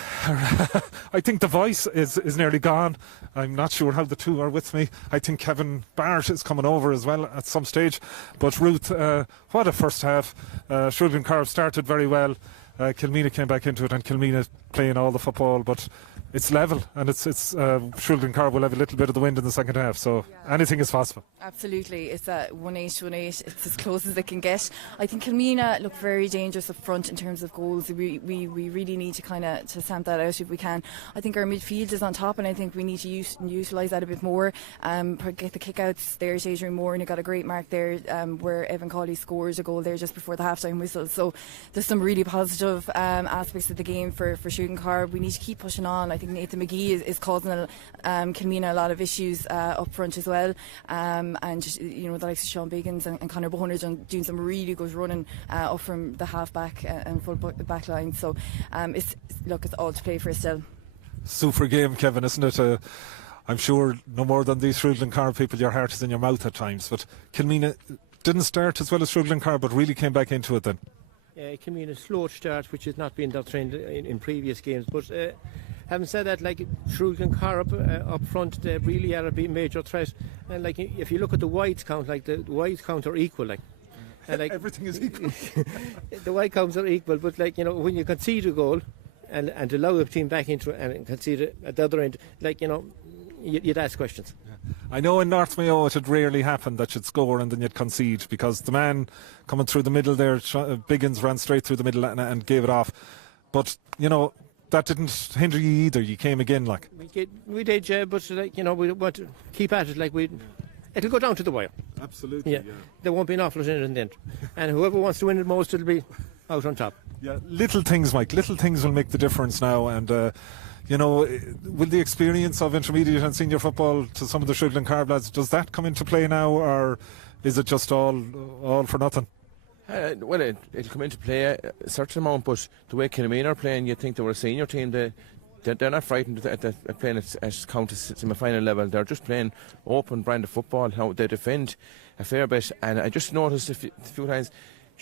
I think the voice is nearly gone. I'm not sure how the two are with me. I think Kevin Barrett is coming over as well at some stage. But Ruth, what a first half. Shrule Glencorrib started very well. Kilmeena came back into it, and Kilmeena playing all the football, but it's level, and it's Shrule Glencorrib will have a little bit of the wind in the second half, so anything is possible. Absolutely. It's a 1-8. It's as close as it can get. I think Kilmeena look very dangerous up front in terms of goals. We really need to kind of to stamp that out if we can. I think our midfield is on top, and I think we need to utilise that a bit more. Get the kickouts. There's Adrian Moore, and he got a great mark there where Evan Cawley scores a goal there just before the half-time whistle. So there's some really positive aspects of the game for Shrule Glencorrib. We need to keep pushing on. I think Nathan McGee is causing Kilmeena a lot of issues up front as well, and the likes of Sean Biggins and Conor Bohan are doing some really good running up from the half back and full back line. So it's all to play for still. Super game, Kevin, isn't it? I'm sure no more than these Shrule Glencorrib people, your heart is in your mouth at times, but Kilmeena didn't start as well as Shrule Glencorrib, but really came back into it then. Kilmeena slow start, which has not been that trend in previous games, but having said that, like Shrule Glencorrib up front, they really are a big major threat. And like if you look at the wides count, like the wides count are equal, like everything is equal. The wide counts are equal, but when you concede a goal, and allow a team back into it and concede it at the other end, like, you'd ask questions. I know in North Mayo it had rarely happened that you'd score and then you'd concede, because the man coming through the middle there, Biggins, ran straight through the middle and gave it off. But, that didn't hinder you either. You came again, like. We did, yeah, but, we want to keep at it. Like, it'll go down to the wire. Absolutely, yeah. There won't be an awful lot in it in the end. And whoever wants to win it most, it'll be out on top. Yeah, little things, Mike. Little things will make the difference now. And, will the experience of intermediate and senior football to some of the Shrule and Glencorrib lads, does that come into play now, or is it just all for nothing? Well, it'll come into play a certain amount, but the way Kilmeena are playing, you'd think they were a senior team. They're not frightened at playing at county semi-final level. They're just playing open brand of football. How they defend a fair bit. And I just noticed a few times,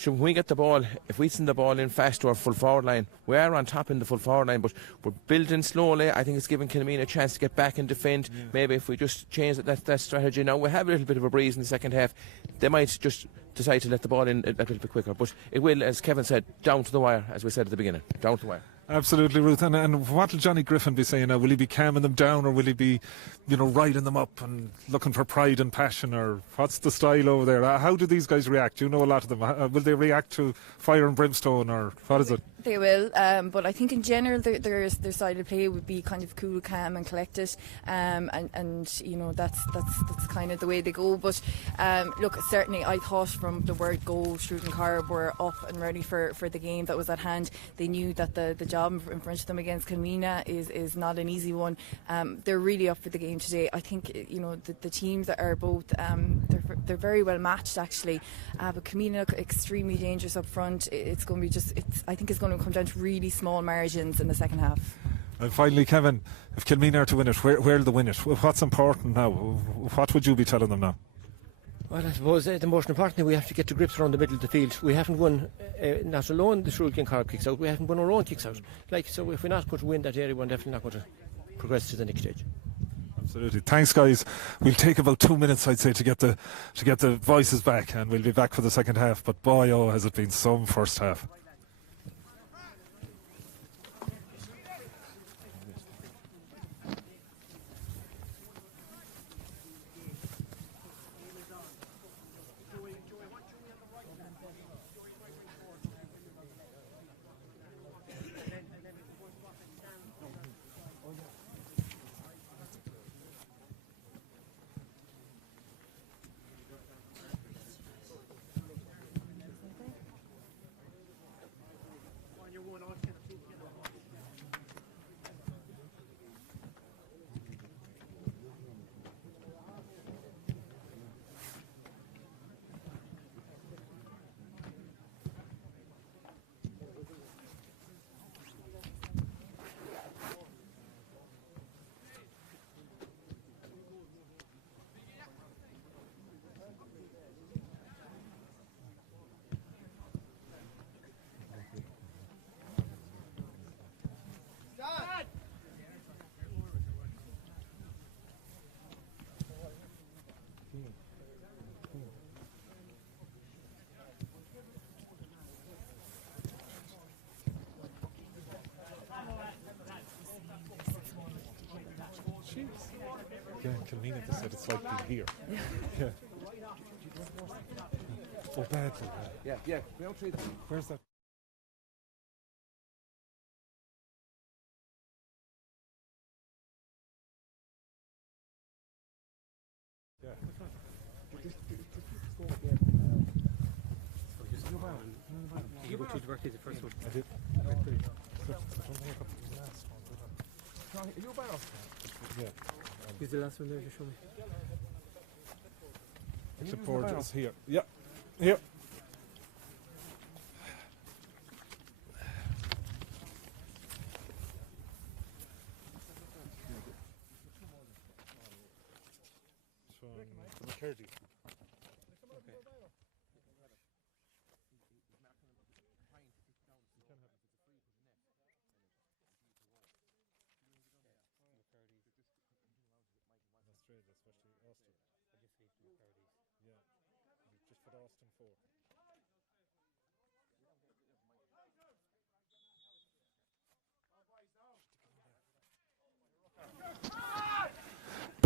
when we get the ball, if we send the ball in fast to our full forward line, we are on top in the full forward line, but we're building slowly. I think it's giving Kilmeena a chance to get back and defend. Yeah. Maybe if we just change that strategy now, we have a little bit of a breeze in the second half. They might just decide to let the ball in a little bit quicker. But it will, as Kevin said, down to the wire, as we said at the beginning. Down to the wire. Absolutely, Ruth. And what will Johnny Griffin be saying now? Will he be calming them down, or will he be, riding them up and looking for pride and passion, or what's the style over there? How do these guys react? You know a lot of them. Will they react to fire and brimstone, or what is it? They will, but I think in general their style of play would be kind of cool, calm and collected, and that's kind of the way they go. But look, certainly I thought from the word go, Shrule and Glencorrib were up and ready for the game that was at hand. They knew that the job in front of them against Kilmeena is not an easy one. They're really up for the game today. I think the teams that are both they're very well matched actually, but Kilmeena look extremely dangerous up front. It's going to be I think it's going to come down to really small margins in the second half. And finally, Kevin, if Kilmeena are to win it, where will they win it? What's important now? What would you be telling them now? Well, I suppose the most important thing, we have to get to grips around the middle of the field. We haven't won, not alone the Shrule Glencorrib kicks out, we haven't won our own kicks out. So if we're not going to win that area, we're definitely not going to progress to the next stage. Absolutely. Thanks, guys. We'll take about 2 minutes, I'd say, to get the voices back, and we'll be back for the second half. But boy, oh, has it been some first half. Yeah, Kilmeena, they said it's like being here. Yeah. Oh, badly. Yeah. We don't treat them. Where's that? Yeah. You were directly the first one. I did. Are you about? Yeah. Who's the last one there to show me? The board is here. Yeah. Here. From McCurdy. Australia, especially Austin. Yeah, just for the Austin 4.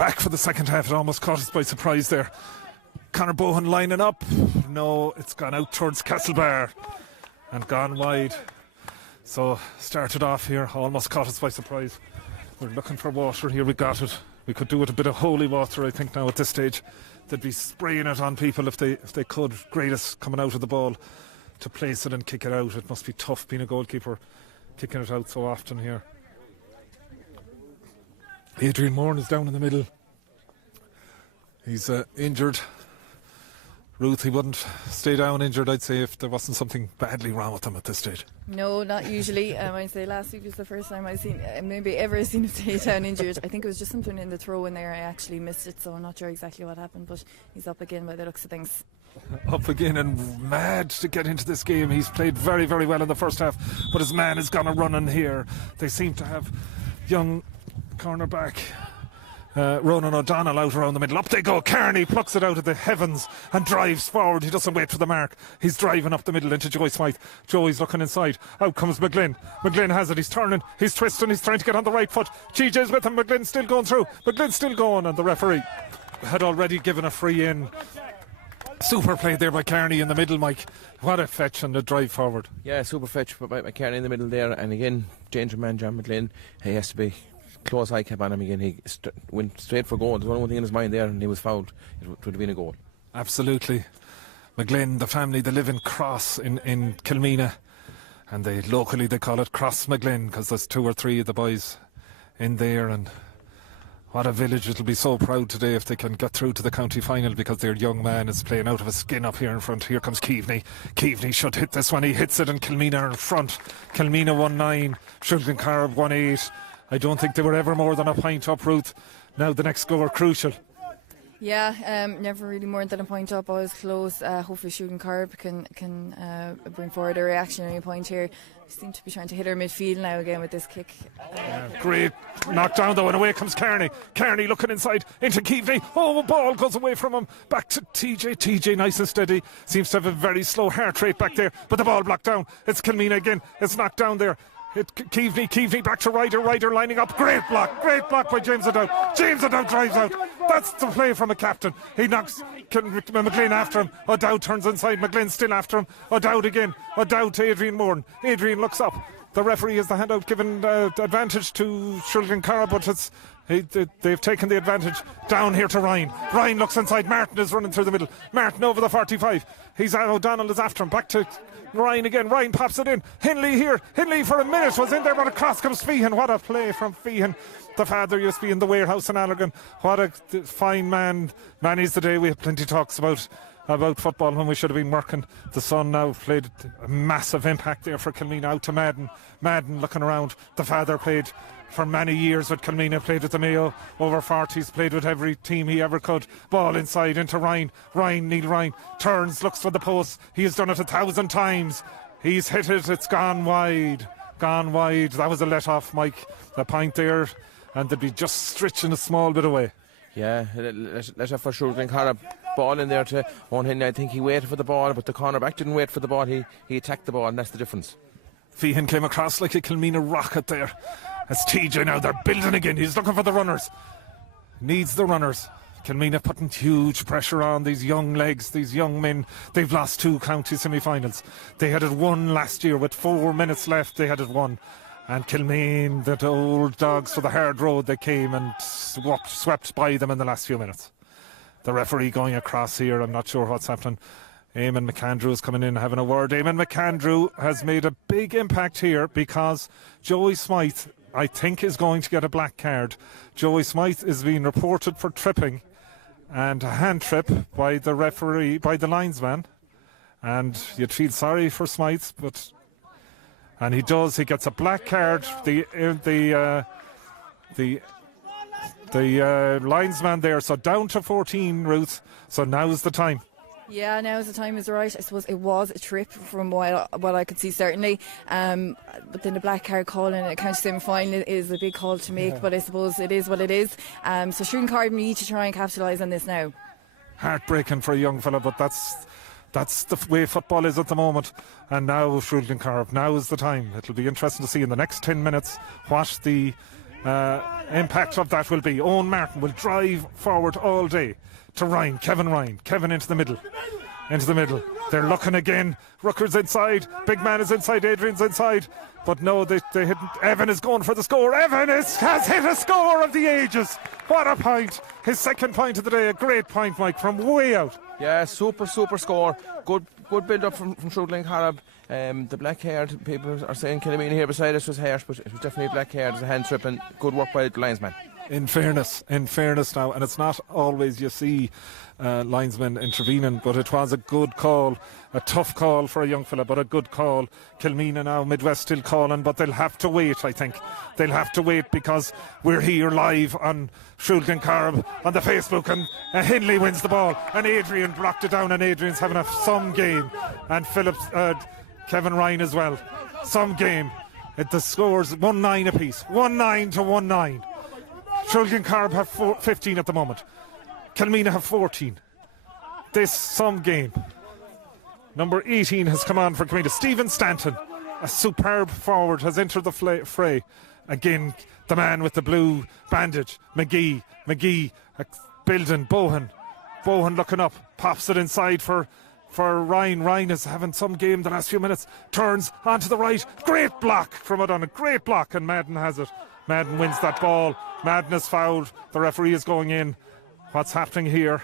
back for the second half. It almost caught us by surprise there. Conor Bohan lining up. No, it's gone out towards Castlebar and gone wide. So started off here, almost caught us by surprise. We're looking for water here, we got it. We could do with a bit of holy water, I think, now at this stage. They'd be spraying it on people if they could. Greatest coming out of the ball to place it and kick it out. It must be tough being a goalkeeper, kicking it out so often here. Adrian Moore is down in the middle. He's injured. Ruth, he wouldn't stay down injured, I'd say, if there wasn't something badly wrong with him at this stage. No, not usually. I'd say last week was the first time I've seen, maybe ever seen him stay down injured. I think it was just something in the throw in there. I actually missed it, so I'm not sure exactly what happened, but he's up again by the looks of things. Up again and mad to get into this game. He's played very, very well in the first half, but his man has gone a running here. They seem to have young cornerback Ronan O'Donnell out around the middle. Up they go. Kearney plucks it out of the heavens and drives forward. He doesn't wait for the mark. He's driving up the middle into Joey Smythe. Joey's looking inside. Out comes McGlynn. McGlynn has it. He's turning. He's twisting. He's trying to get on the right foot. GJ's with him. McGlynn's still going through. McGlynn's still going, and the referee had already given a free in. Super play there by Kearney in the middle, Mike. What a fetch and a drive forward. Yeah, super fetch by Kearney in the middle there. And again, danger man John McGlynn. He has to be close eye cap on him again. He went straight for goal. There's one thing in his mind there, and he was fouled. It would have been a goal. Absolutely. McGlynn, the family, they live in Cross in Kilmeena, and locally they call it Cross McGlynn because there's 2 or 3 of the boys in there. And what a village. It'll be so proud today if they can get through to the county final, because their young man is playing out of his skin up here in front. Here comes Keaveney. Keaveney should hit this one. He hits it, and Kilmeena are in front. Kilmeena 1-9, Glencorrib 1-8. I don't think they were ever more than a point up, Ruth. Now the next goal are crucial. Yeah, never really more than a point up, always close. Hopefully Glencorrib can bring forward a reactionary point here. We seem to be trying to hit our midfield now again with this kick. Great knockdown though, and away comes Kearney. Kearney looking inside into Keaveney. Oh, ball goes away from him. Back to TJ. TJ nice and steady. Seems to have a very slow heart rate back there, but the ball blocked down. It's Kilmeena again. It's knocked down there. Keaveney back to Ryder lining up. Great block by James O'Dowd. James O'Dowd drives out. That's the play from a captain. He knocks McGlynn after him. O'Dowd turns inside. McGlynn still after him. O'Dowd again. O'Dowd to Adrian Moore. Adrian looks up. The referee has the handout given advantage to Glencorrib, but they've taken the advantage down here to Ryan. Ryan looks inside. Martin is running through the middle. Martin over the 45. O'Donnell is after him. Back to Ryan again. Ryan pops it in. Hindley here. Hindley for a minute was in there, but across comes Feehan. What a play from Feehan. The father used to be in the warehouse in Allergan. What a fine man. Manny's the day. We have plenty of talks about football when we should have been working. The son now played a massive impact there for Kilmeena. Out to Madden. Madden looking around. The father played for many years with Kilmeena, played with the Mayo over 40s, played with every team he ever could. Ball inside into Ryan. Neil Ryan turns, looks for the post. He has done it 1,000 times. He's hit it. It's gone wide. That was a let off, Mike. The point there, and they'd be just stretching a small bit away. Yeah, let for sure. Glencorrib ball in there to Owen Henry. I think he waited for the ball, but the cornerback didn't wait for the ball. He attacked the ball, and that's the difference. Feehan came across like a Kilmeena rocket there. It's TJ now. They're building again. He's looking for the runners. Needs the runners. Kilmeena putting huge pressure on these young legs, these young men. They've lost 2 county semi-finals. They had it won last year with 4 minutes left. They had it won. And Kilmeena, the old dogs for the hard road, they came and swept by them in the last few minutes. The referee going across here. I'm not sure what's happening. Eamon McAndrew is coming in having a word. Eamon McAndrew has made a big impact here because Joey Smythe, I think, is going to get a black card. Joey Smythe is being reported for tripping and a hand trip by the referee, by the linesman. And you'd feel sorry for Smythe, and he does. He gets a black card. The linesman there. So down to 14, Ruth. So now's the time. Yeah, now's the time is right. I suppose it was a trip from what I could see, certainly. But then the black card call in a county semi-final is a big call to make, but I suppose it is what it is. So Glencorrib need to try and capitalise on this now. Heartbreaking for a young fella, but that's the way football is at the moment. And now Glencorrib, now is the time. It'll be interesting to see in the next 10 minutes what the impact of that will be. Owen Martin will drive forward all day to Ryan, Kevin into the middle. They're looking again. Rooker's inside. Big man is inside. Adrian's inside. But no, they hit. Evan is going for the score. Evan has hit a score of the ages. What a point. His second point of the day. A great point, Mike, from way out. Yeah, super score. Good build up from Shrule Glencorrib. The black haired people are saying Kilmeena here beside us was harsh, but it was definitely black haired. There's a hand trip and good work by the linesman. In fairness now, and it's not always you see linesmen intervening, but it was a good call, a tough call for a young fella, but a good call. Kilmeena now, Midwest still calling, but they'll have to wait, I think. They'll have to wait because we're here live on Shrule Glencorrib on the Facebook, and Hindley wins the ball, and Adrian blocked it down, and Adrian's having some game, and Kevin Ryan as well. Some game. The score's 1-9 apiece. 1-9 to 1-9. Shrule Glencorrib have 15 at the moment. Kilmeena have 14. This some game. Number 18 has come on for Kilmeena. Stephen Stanton, a superb forward, has entered the fray. Again, the man with the blue bandage. McGee building. Bohan looking up. Pops it inside for Ryan. Ryan is having some game the last few minutes. Turns onto the right. Great block from O'Donnell. Great block, and Madden has it. Madden wins that ball. Madden is fouled. The referee is going in. What's happening here?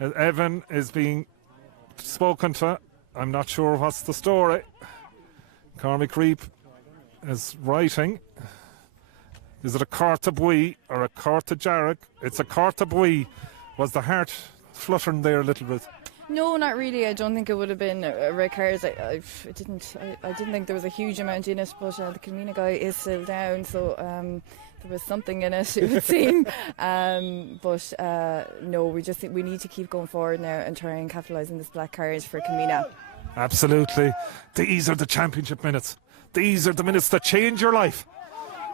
Evan is being spoken to. I'm not sure what's the story. Cormac Reap is writing. Is it a court to Bui or a court to Jarrett? It's a court to Bui. Was the heart fluttering there a little bit? No, not really. I don't think it would have been a red card. I didn't think there was a huge amount in it, but the Kilmeena guy is still down, so there was something in it, it would seem. But no, we need to keep going forward now and try and capitalise on this black card for Kilmeena. Absolutely. These are the championship minutes. These are the minutes that change your life.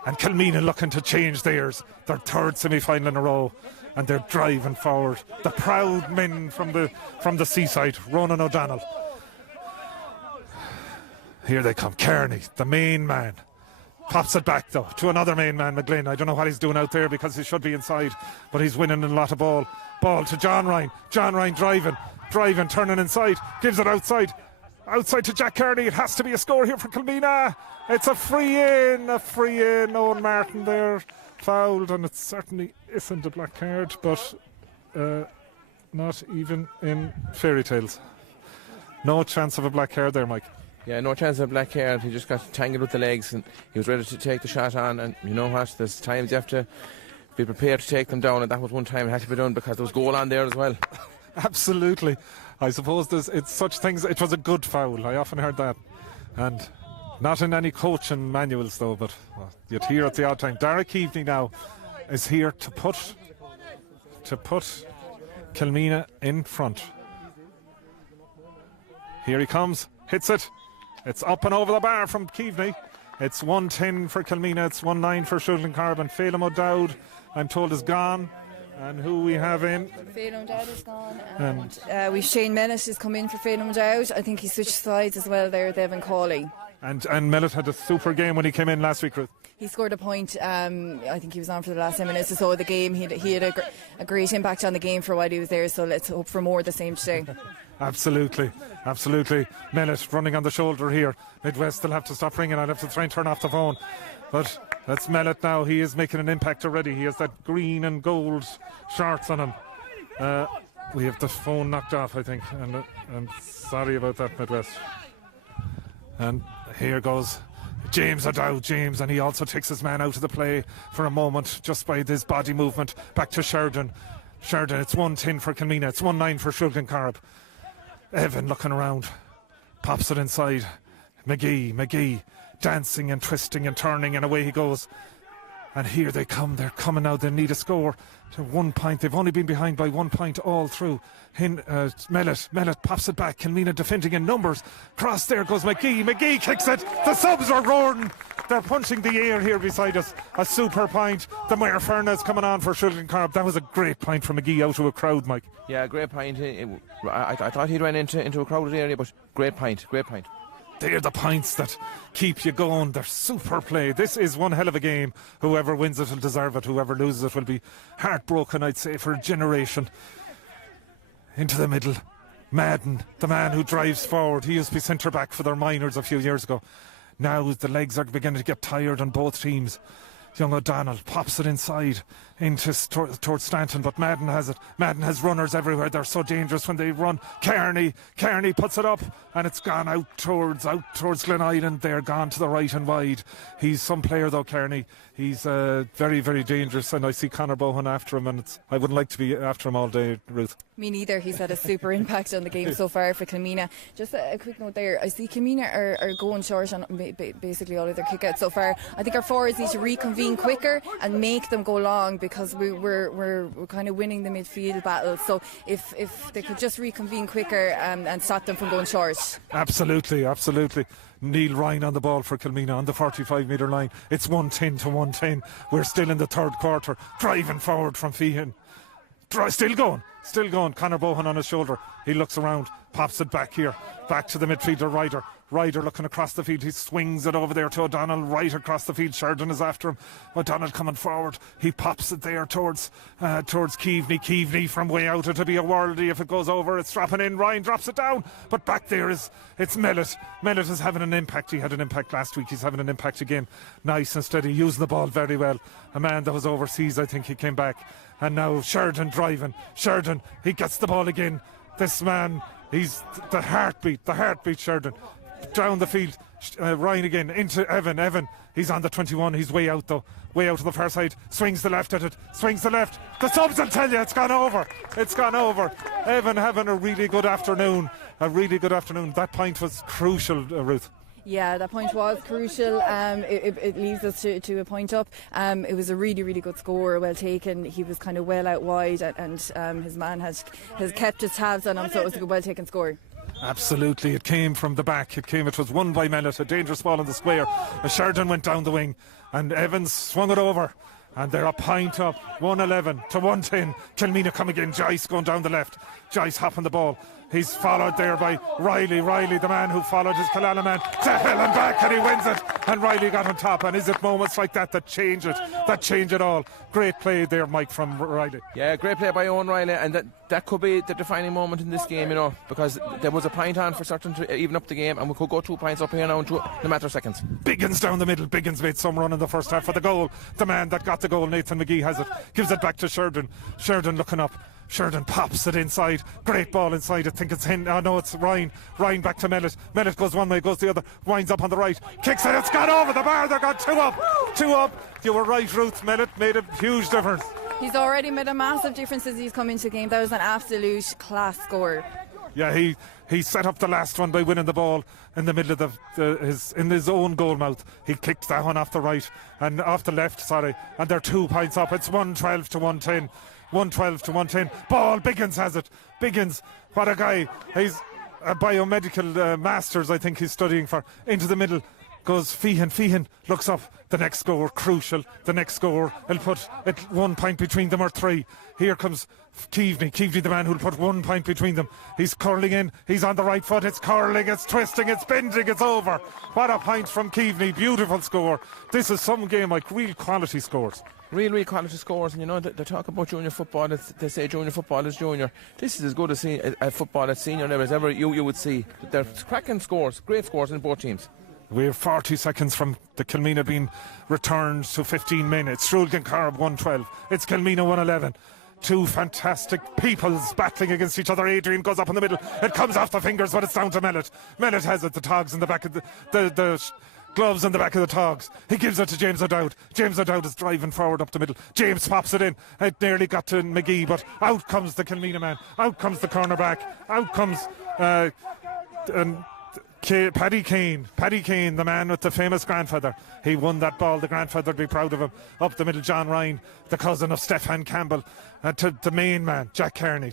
And Kilmeena looking to change theirs. Their third semi-final in a row. And they're driving forward. The proud men from the seaside, Ronan O'Donnell. Here they come. Kearney, the main man. Pops it back though to another main man, McGlynn. I don't know what he's doing out there because he should be inside, but he's winning a lot of ball. Ball to John Ryan. John Ryan driving, turning inside, gives it outside to Jack Kearney. It has to be a score here for Kilmeena. It's a free in. Owen Martin there fouled, and it certainly isn't a black card, but not even in fairy tales. No chance of a black card there, Mike. Yeah, no chance of a black card. He just got tangled with the legs and he was ready to take the shot on, and you know what, there's times you have to be prepared to take them down, and that was one time it had to be done because there was goal on there as well. Absolutely. I suppose it's such things. It was a good foul. I often heard that, and not in any coaching manuals though, but you'd hear at the odd time. Derek Keaveney now is here to put Kilmeena in front. Here he comes, hits it. It's up and over the bar from Keaveney. It's 1-10 for Kilmeena. It's 1-9 for Shrule Glencorrib. And Phelim O'Dowd, I'm told, is gone. And who we have in? Phelim O'Dowd is gone, and we've Shane Mellett has come in for Phelim O'Dowd. I think he switched sides as well there, Devin Cawley. And Mellett had a super game when he came in last week, Ruth. He scored a point. I think he was on for the last 10 minutes or so of the game. He had a great impact on the game for while he was there, so let's hope for more of the same today. Absolutely. Mellett running on the shoulder here. Midwest will have to stop ringing. I'll have to try and turn off the phone. But that's Mellett now. He is making an impact already. He has that green and gold shorts on him. We have the phone knocked off, I think. And I'm sorry about that, Midwest. And here goes James O'Dowd, and he also takes his man out of the play for a moment just by this body movement. Back to Sheridan, it's 1-10 for Kilmeena. It's 1-9 for Shrule Glencorrib. Evan looking around, pops it inside. McGee dancing and twisting and turning, and away he goes. And here they come. They're coming now. They need a score to 1 point. They've only been behind by 1 point all through. Mellett pops it back. Kilmeena defending in numbers. Cross there goes McGee. McGee kicks it. The subs are roaring. They're punching the air here beside us. A super point. The Mayor Furness coming on for Shrule Glencorrib. That was a great point from McGee out of a crowd, Mike. Yeah, great point. I thought he'd run into a crowded area, but great point. They're the points that keep you going. They're super play. This is one hell of a game. Whoever wins it will deserve it. Whoever loses it will be heartbroken, I'd say, for a generation. Into the middle. Madden, the man who drives forward. He used to be centre-back for their minors a few years ago. Now the legs are beginning to get tired on both teams. Young O'Donnell pops it inside towards Stanton, but Madden has it. Madden has runners everywhere. They're so dangerous when they run. Kearney puts it up, and it's gone out towards Glen Island. They're gone to the right and wide. He's some player though, Kearney. He's very, very dangerous, and I see Conor Bohan after him, and I wouldn't like to be after him all day, Ruth. Me neither. He's had a super impact on the game so far for Kilmeena. Just a quick note there. I see Kilmeena are going short on basically all of their kickouts so far. I think our forwards need to reconvene quicker and make them go long, because we're kind of winning the midfield battle. So if they could just reconvene quicker and stop them from going short. Absolutely. Neil Ryan on the ball for Kilmeena on the 45-metre line. It's 110 to 110. We're still in the third quarter. Driving forward from Feehan. Still going. Conor Bohan on his shoulder. He looks around, pops it back here. Back to the midfielder, Ryder looking across the field. He swings it over there to O'Donnell, right across the field. Sheridan is after him. O'Donnell coming forward. He pops it there towards Keaveney. Keaveney from way out. It'll be a worldie if it goes over. It's dropping in. Ryan drops it down. But back there it's Mellett. Mellett is having an impact. He had an impact last week. He's having an impact again. Nice and steady. Using the ball very well. A man that was overseas, I think he came back. And now Sheridan driving. Sheridan, he gets the ball again. This man, he's the heartbeat Sheridan. Down the field, Ryan again, into Evan, he's on the 21, he's way out though, way out to the far side, swings the left at it, the subs will tell you it's gone over. Evan having a really good afternoon. That point was crucial, Ruth. Yeah, that point was crucial. It leads us to a point up. It was a really, really good score, well taken. He was kind of well out wide, and his man has kept his tabs on him, so it was a good, well taken score. Absolutely, it came from the back. It was won by Mellett, a dangerous ball in the square. Sheridan went down the wing, and Evans swung it over. And they're a point up, 111 to 110. Kilmeena come again. Joyce going down the left. Joyce hopping the ball. He's followed there by Riley. Riley, the man who followed his Killala man, to hell and back, and he wins it. And Riley got on top. And is it moments like that change it? That change it all. Great play there, Mike, from Riley. Yeah, great play by Owen Riley, and that could be the defining moment in this game, because there was a point on for certain to even up the game, and we could go 2 points up here now in a matter of seconds. Biggins down the middle. Biggins made some run in the first half for the goal. The man that got the goal, Nathan McGee, has it. Gives it back to Sheridan. Sheridan looking up. Sheridan pops it inside. Great ball inside. I think it's it's Ryan. Ryan back to Mellett. Mellett goes one way, goes the other. Winds up on the right. Kicks it. It's gone over the bar. They've got 2 up. 2 up. You were right, Ruth. Mellett made a huge difference. He's already made a massive difference as he's come into the game. That was an absolute class score. Yeah, he set up the last one by winning the ball in the middle of in his own goal mouth. He kicked that one off the right and off the left, and they're 2 points up. It's 112 to 110. 112 to 110. Ball, Biggins has it. Biggins, what a guy. He's a biomedical masters, I think he's studying for. Into the middle goes Feehan. Feehan looks up. The next score, crucial. The next score, he'll put 1 point between them, or 3. Here comes Keaveney. Keaveney, the man who'll put 1 point between them. He's curling in. He's on the right foot. It's curling, it's twisting, it's bending, it's over. What a point from Keaveney. Beautiful score. This is some game like real quality scores. Real quality scores, and they talk about junior football. They say junior football is junior. This is as good as a football at senior level as ever you would see. They're cracking scores, great scores in both teams. We're 40 seconds from the Kilmeena being returned to 15 men. It's Shrule Glencorrib 112. It's Kilmeena 111. 2 fantastic peoples battling against each other. Adrian goes up in the middle. It comes off the fingers, but it's down to Mellett. Mellett has it. The togs in the back of the gloves in the back of the togs. He gives it to James O'Dowd. James O'Dowd is driving forward up the middle. James pops it in. It nearly got to McGee, but out comes the Kilmeena man. Out comes the cornerback. Out comes Paddy Kane, the man with the famous grandfather. He won that ball. The grandfather would be proud of him. Up the middle, John Ryan, the cousin of Stefan Campbell. To the main man, Jack Kearney.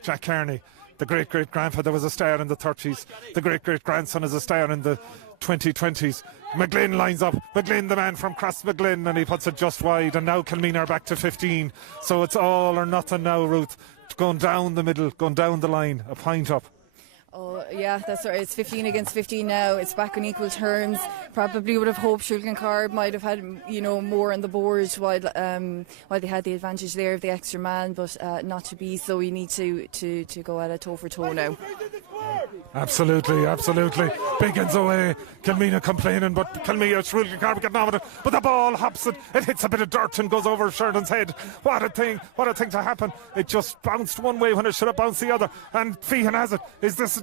The great-great-grandfather was a star in the 30s. The great-great-grandson is a star in the 2020s. McGlynn lines up. McGlynn, the man from Cross McGlynn, and he puts it just wide. And now Kilmeena are back to 15. So it's all or nothing now, Ruth. Going down the middle, going down the line, a point up. Oh yeah, that's right. It's 15 against 15 now. It's back on equal terms. Probably would have hoped Glencorrib might have had more on the board while they had the advantage there of the extra man, but not to be. So we need to go at it toe for toe now. Absolutely. Biggins away. Kilmeena complaining, but Kilmeena, Shrule, Glencorrib getting on with it. But the ball hops it hits a bit of dirt and goes over Sheridan's head. What a thing to happen. It just bounced one way when it should have bounced the other. And Feehan has it. Is this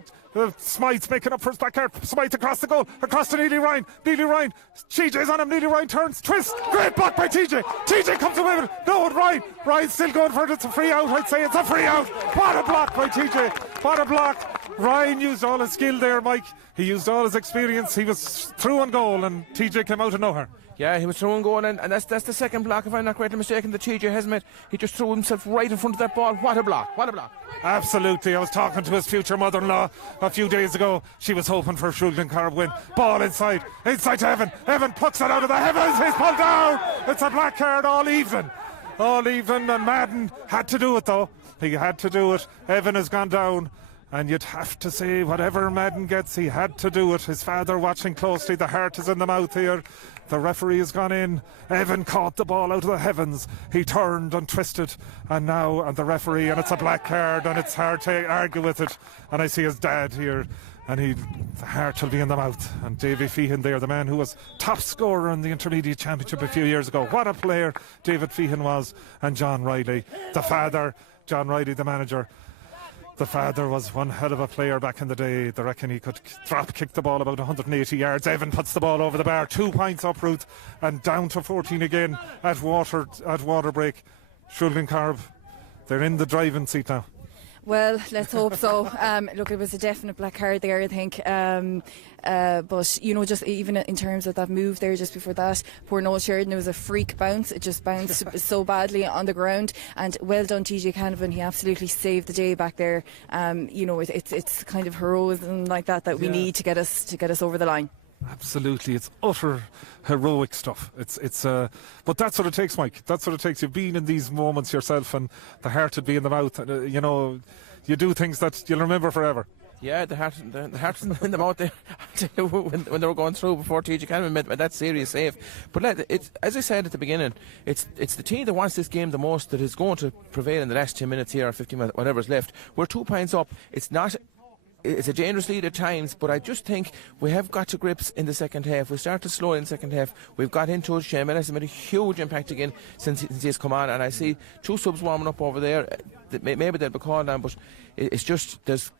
Smythe's making up for his back here? Smythe across the goal, across to Neely Ryan. TJ's on him. Neely Ryan turns, twist. Great block by TJ. TJ comes away with it. No, Ryan. Ryan's still going for it. It's a free out. I'd say it's a free out. What a block by TJ. What a block. Ryan used all his skill there, Mike. He used all his experience. He was through on goal, and TJ came out of nowhere. Yeah, he was through and going, and that's the second block, if I'm not greatly mistaken, that TJ has made. He just threw himself right in front of that ball. What a block. Absolutely. I was talking to his future mother-in-law a few days ago. She was hoping for a Shrule Glencorrib win. Ball inside to Evan. Evan plucks it out of the heavens. He's pulled down. It's a black card all evening, and Madden had to do it, though. He had to do it. Evan has gone down. And you'd have to say, whatever Madden gets, he had to do it. His father watching closely. The heart is in the mouth here. The referee has gone in. Evan caught the ball out of the heavens. He turned and twisted. And the referee, and it's a black card, and it's hard to argue with it. And I see his dad here, and the heart will be in the mouth. And Davy Feehan there, the man who was top scorer in the Intermediate Championship a few years ago. What a player David Feehan was. And John Riley, the father. John Riley, the manager. The father was one hell of a player back in the day. They reckon he could kick the ball about 180 yards. Evan puts the ball over the bar, 2 points up route, and down to 14 again at water break. Shrule Glencorrib, they're in the driving seat now. Well, let's hope so. Look, it was a definite black card there, I think. But, just even in terms of that move there just before that, poor Noel Sheridan, it was a freak bounce. It just bounced so badly on the ground. And well done, TJ Canavan. He absolutely saved the day back there. It's kind of heroism like that we need to get us over the line. Absolutely, it's utter heroic stuff. But that's what it takes, Mike. That's what it takes. You've been in these moments yourself, and the heart would be in the mouth. You do things that you'll remember forever. Yeah, the heart's in the mouth there when they were going through before TJ Canavan made that serious save. But as I said at the beginning, it's the team that wants this game the most that is going to prevail in the last 10 minutes here or 15 minutes, whatever's left. We're 2 points up. It's a dangerous lead at times, but I just think we have got to grips in the second half. We started slow in the second half. We've got into it. Shane Menace has made a huge impact again since he's come on, and I see 2 subs warming up over there. Maybe they'll be called on, but it's just there's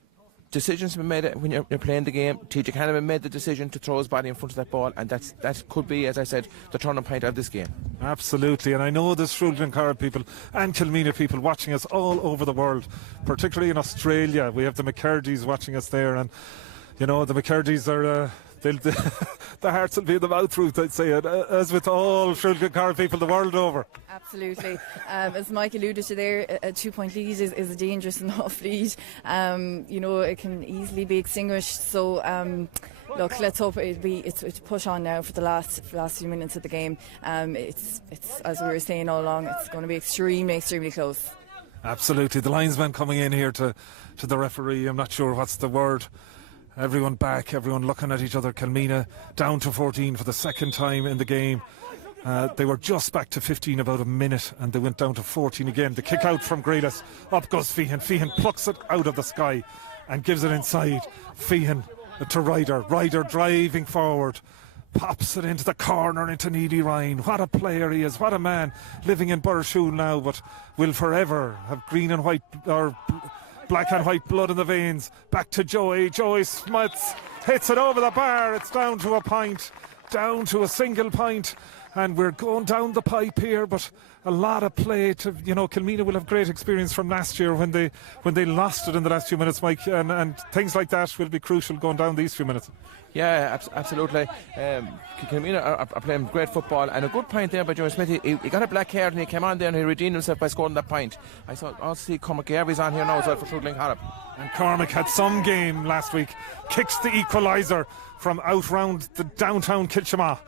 decisions been made when you're playing the game. TJ Canavan made the decision to throw his body in front of that ball, and that could be, as I said, the turning point of this game. Absolutely, and I know there's Shrule Glencorrib people and Kilmeena people watching us all over the world, particularly in Australia. We have the McCurdy's watching us there, and the McCurdy's are the hearts will be in the mouth, Ruth, I'd say, as with all Shrule Glencorrib people the world over. Absolutely. As Mike alluded to there, a 2-point lead is a dangerous enough lead. It can easily be extinguished. So, look, let's hope it's push on now for the last few minutes of the game. It's as we were saying all along, it's going to be extremely close. Absolutely. The linesman coming in here to the referee. I'm not sure what's the word. Everyone back, everyone looking at each other. Kilmeena down to 14 for the second time in the game. They were just back to 15 about a minute, and they went down to 14 again. The kick out from Grealis. Up goes Feehan. Feehan plucks it out of the sky and gives it inside. Feehan to Ryder. Ryder driving forward. Pops it into the corner into Needy Ryan. What a player he is. What a man. Living in Burrishoole now, but will forever have green and white, or black and white blood in the veins. Back to Joey. Joey Smiths hits it over the bar. It's down to a point. Down to a single point. And we're going down the pipe here, but a lot of play to, Kilmeena will have great experience from last year when they lost it in the last few minutes, Mike, and things like that will be crucial going down these few minutes. Yeah, absolutely. Kilmeena are playing great football, and a good point there by Joe Smith. He got a black card and he came on there and he redeemed himself by scoring that point. I saw also Cormac Garvey's on here now as well for Shrule Glencorrib. And Cormac had some game last week, kicks the equaliser from out round the downtown Kilchama.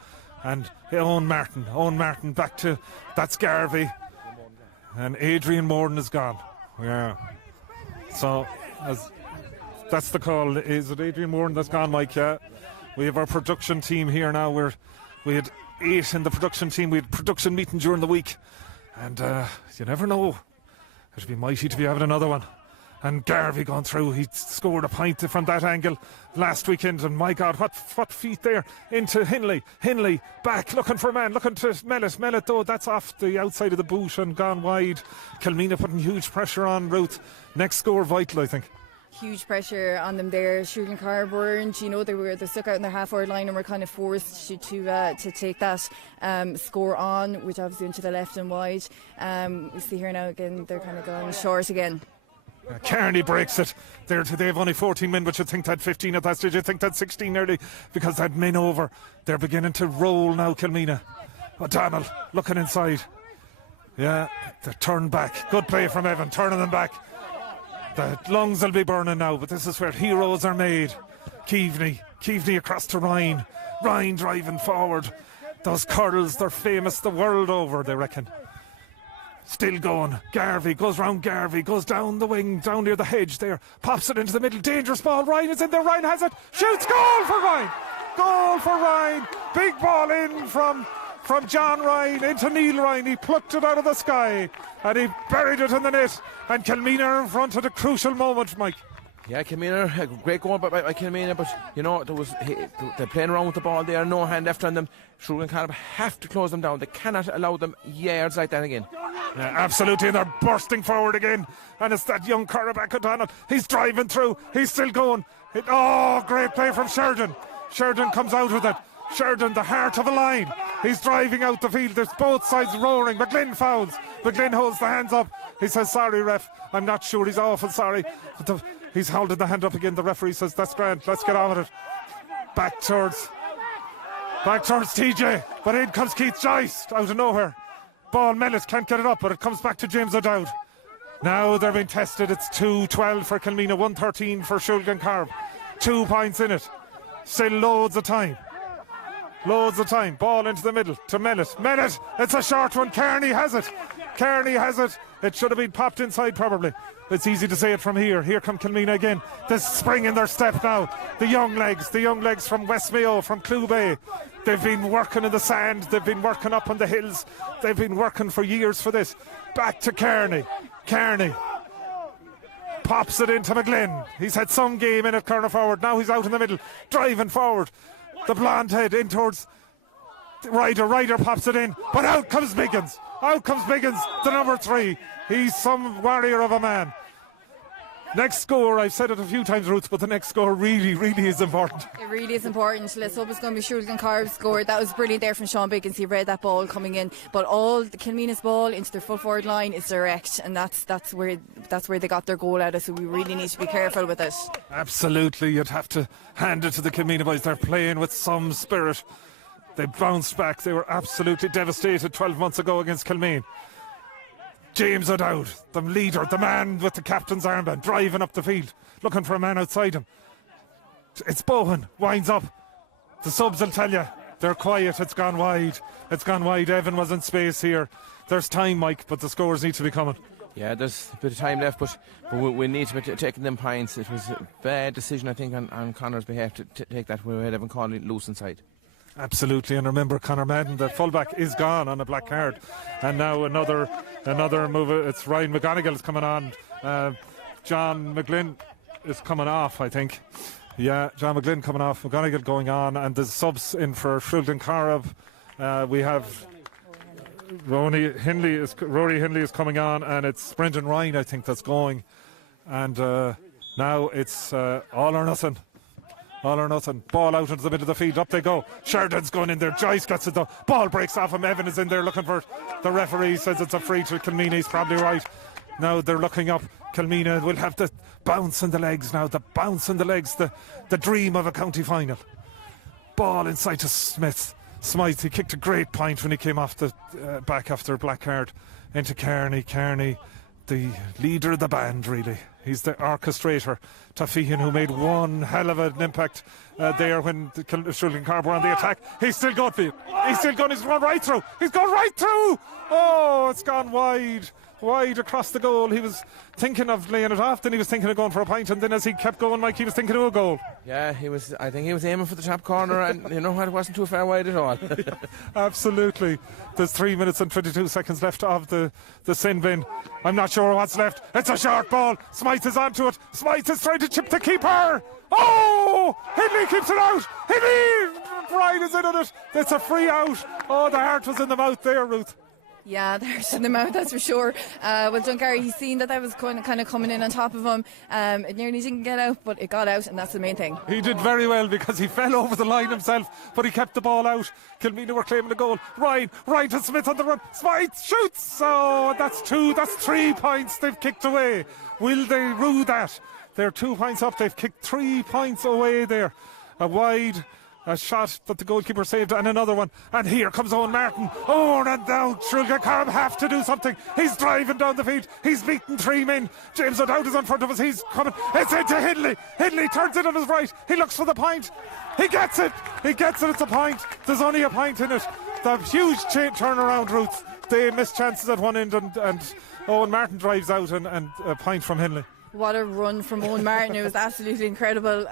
And Owen Martin back to, that's Garvey. And Adrian Morden is gone. Yeah. So, That's the call. Is it Adrian Moore that's gone, Mike? Yeah. We have our production team here now. We had 8 in the production team. We had production meeting during the week. And you never know. It'd be mighty to be having another one. And Garvey gone through. He scored a point from that angle last weekend. And my God, what feet there into Hindley. Hindley back, looking for a man, looking to Mellett. Mellett, though, that's off the outside of the boot and gone wide. Kilmeena putting huge pressure on Ruth. Next score vital, I think. Huge pressure on them there. Glencorrib weren't, they stuck out in their half-forward line and were kind of forced to take that score on, which obviously went to the left and wide. We see here now again they're kind of going short again. Kearney breaks it. They have only 14 men, but you think that 15 at that stage. You think that 16 nearly, because that men over. They're beginning to roll now, Kilmeena. O'Donnell looking inside. Yeah, they turn back. Good play from Evan, turning them back. The lungs will be burning now, but this is where heroes are made. Keaveney across to Ryan. Ryan driving forward. Those curls, they're famous the world over, they reckon. Still going. Garvey goes round Garvey, goes down the wing, down near the hedge there. Pops it into the middle. Dangerous ball. Ryan is in there. Ryan has it. Shoots. Goal for Ryan. Goal for Ryan. Big ball in from John Ryan into Neil Ryan. He plucked it out of the sky and he buried it in the net. And Kilmeena are in front of the crucial moment, Mike. Yeah, Kilmeena, great goal by Kilmeena, but they're playing around with the ball there, no hand left on them. Shrule and Kilmeena have to close them down. They cannot allow them yards like that again. Yeah, absolutely, and they're bursting forward again. And it's that young quarterback O'Donnell. He's driving through, he's still going. Great play from Sheridan. Sheridan comes out with it. Sheridan, the heart of a line. He's driving out the field. There's both sides roaring. McGlynn fouls. McGlynn holds the hands up. He says, sorry, ref. I'm not sure. He's awful sorry. But he's holding the hand up again. The referee says, that's grand. Let's get on with it. Back towards TJ. But in comes Keith Joyce out of nowhere. Ball, Mellett can't get it up, but it comes back to James O'Dowd. Now they're being tested. It's 2-12 for Kilmeena, 1-13 for Shrule Glencorrib. 2 points in it. Still loads of time. Ball into the middle to Mellett. Mellett, it's a short one. Kearney has it. It should have been popped inside probably. It's easy to say it from here. Here come Kilmeena again. The spring in their step now. The young legs from West Mayo, from Clew Bay. They've been working in the sand. They've been working up on the hills. They've been working for years for this. Back to Kearney. Kearney pops it into McGlynn. He's had some game in it, corner forward. Now he's out in the middle, driving forward. The blonde head in towards Ryder pops it in, but out comes Biggins, the number 3. He's some warrior of a man. Next score, I've said it a few times, Ruth, but the next score really is important. It really is important. Let's hope it's going to be Shrule Glencorrib's score. That was brilliant there from Sean Biggins. He read that ball coming in, but all the Kilmeena's ball into their full forward line is direct, and that's where they got their goal out of. So we really need to be careful with it. Absolutely, you'd have to hand it to the Kilmeena boys. They're playing with some spirit. They bounced back. They were absolutely devastated 12 months ago against Kilmeena. James O'Dowd, the leader, the man with the captain's armband, driving up the field, looking for a man outside him. It's Bowen, winds up. The subs will tell you, they're quiet, it's gone wide. Evan was in space here. There's time, Mike, but the scores need to be coming. Yeah, there's a bit of time left, but we need to be taking them points. It was a bad decision, I think, on Connor's behalf to take that. We had Evan Conley loose inside. Absolutely, and remember Conor Madden, the fullback, is gone on a black card, and now another move. It's Ryan McGonigal is coming on. John McGlynn is coming off, I think. Yeah, John McGlynn coming off. McGonigal going on, and there's subs in for Shrule Glencorrib. We have Rory Hindley is coming on, and it's Brendan Ryan, I think, that's going. And now it's all or nothing. Ball out into the middle of the field. Up they go. Sheridan's going in there. Joyce gets it though. Ball breaks off him. Evan is in there looking for it. The referee says it's a free to Kilmeena. He's probably right. Now they're looking up. Kilmeena will have the bounce in the legs now. The bounce in the legs. The dream of a county final. Ball inside to Smythe. He kicked a great point when he came off the back after a black card into Kearney. Kearney, the leader of the band, really. He's the orchestrator. Tafihan, who made one hell of an impact there when the Shrule Glencorrib were on the attack. He's still going for it. He's gone right through. Oh, it's gone wide. wide across the goal. He was thinking of laying it off, then he was thinking of going for a point, and then as he kept going, Mike, he was thinking of a goal. Yeah, I think he was aiming for the top corner, and you know what, it wasn't too far wide at all. Absolutely. There's 3 minutes and 22 seconds left of the sin bin. I'm not sure what's left. It's a short ball. Smythe is onto it. Smythe is trying to chip the keeper. Oh! Hindley keeps it out. Hindley! Brian is in on it. It's a free out. Oh, the heart was in the mouth there, Ruth. Yeah, there's in the mouth, that's for sure. Well, Dungarry, he's seen that was kind of coming in on top of him. It nearly didn't get out, but it got out, and that's the main thing. He did very well because he fell over the line himself, but he kept the ball out. Kilmeena were claiming the goal. Ryan to Smith on the run. Smythe shoots. Oh, that's 3 points they've kicked away. Will they rue that? They're 2 points up. They've kicked 3 points away there. A shot that the goalkeeper saved, and another one. And here comes Owen Martin. Oh, and now Glencorrib have to do something. He's driving down the field. He's beaten 3 men. James O'Dowd is in front of us. He's coming. It's into Hindley. Hindley turns it on his right. He looks for the point. He gets it. It's a point. There's only a point in it. The huge turnaround routes. They miss chances at one end, and Owen Martin drives out and a point from Hindley. What a run from Owen Martin. It was absolutely incredible.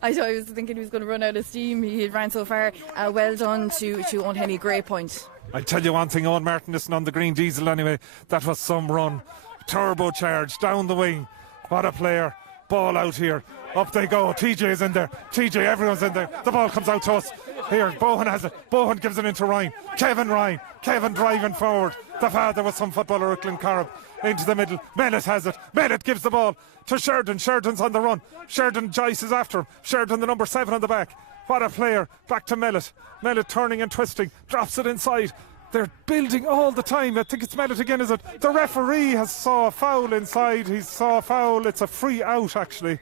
I was thinking he was going to run out of steam. He ran so far. Well done to Owen Henney. Great point. I tell you one thing, Owen Martin isn't on the green diesel anyway. That was some run. Turbocharged down the wing. What a player. Ball out here. Up they go. TJ is in there. TJ, everyone's in there. The ball comes out to us. Here, Bohan has it. Bohan gives it into Ryan. Kevin driving forward. The father was some footballer at Glencorrib. Into the middle. Mellett has it. Mellett gives the ball to Sheridan. Sheridan's on the run. Sheridan Joyce is after him. Sheridan, the number 7 on the back. What a player. Back to Mellett. Mellett turning and twisting. Drops it inside. They're building all the time. I think it's Mellett again, is it? The referee has saw a foul inside. He saw a foul. It's a free out, actually.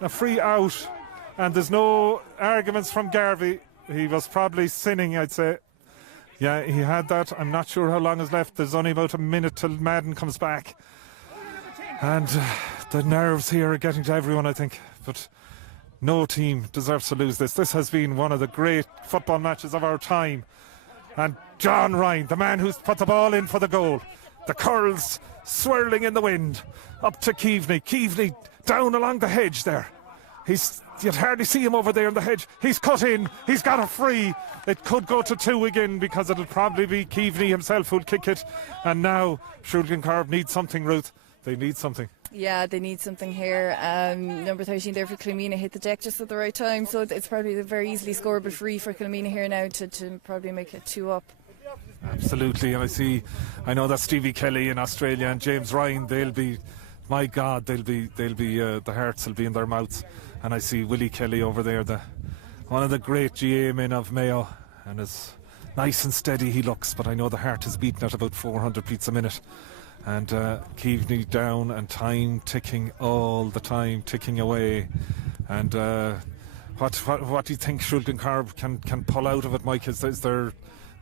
A free out. And there's no arguments from Garvey. He was probably sinning, I'd say. Yeah, he had that. I'm not sure how long is left. There's only about a minute till Madden comes back. And the nerves here are getting to everyone, I think. But no team deserves to lose this. This has been one of the great football matches of our time. And John Ryan, the man who's put the ball in for the goal. The curls swirling in the wind. Up to Keaveney. Keaveney down along the hedge there. You'd hardly see him over there in the hedge. He's cut in. He's got a free. It could go to 2 again because it'll probably be Keaveney himself who'll kick it. And now Shrule Glencorrib needs something, Ruth. They need something. Yeah, they need something here. Number 13 there for Kilmeena hit the deck just at the right time. So it's probably a very easily scoreable free for Kilmeena here now to probably make it 2 up. Absolutely. And I know that Stevie Kelly in Australia and James Ryan, they'll be, my God, the hearts will be in their mouths. And I see Willie Kelly over there, one of the great GAA men of Mayo, and as nice and steady he looks, but I know the heart is beating at about 400 beats a minute. And Keaveney down, and time ticking all the time, ticking away. And what do you think Shrule Glencorrib can pull out of it, Mike? Is there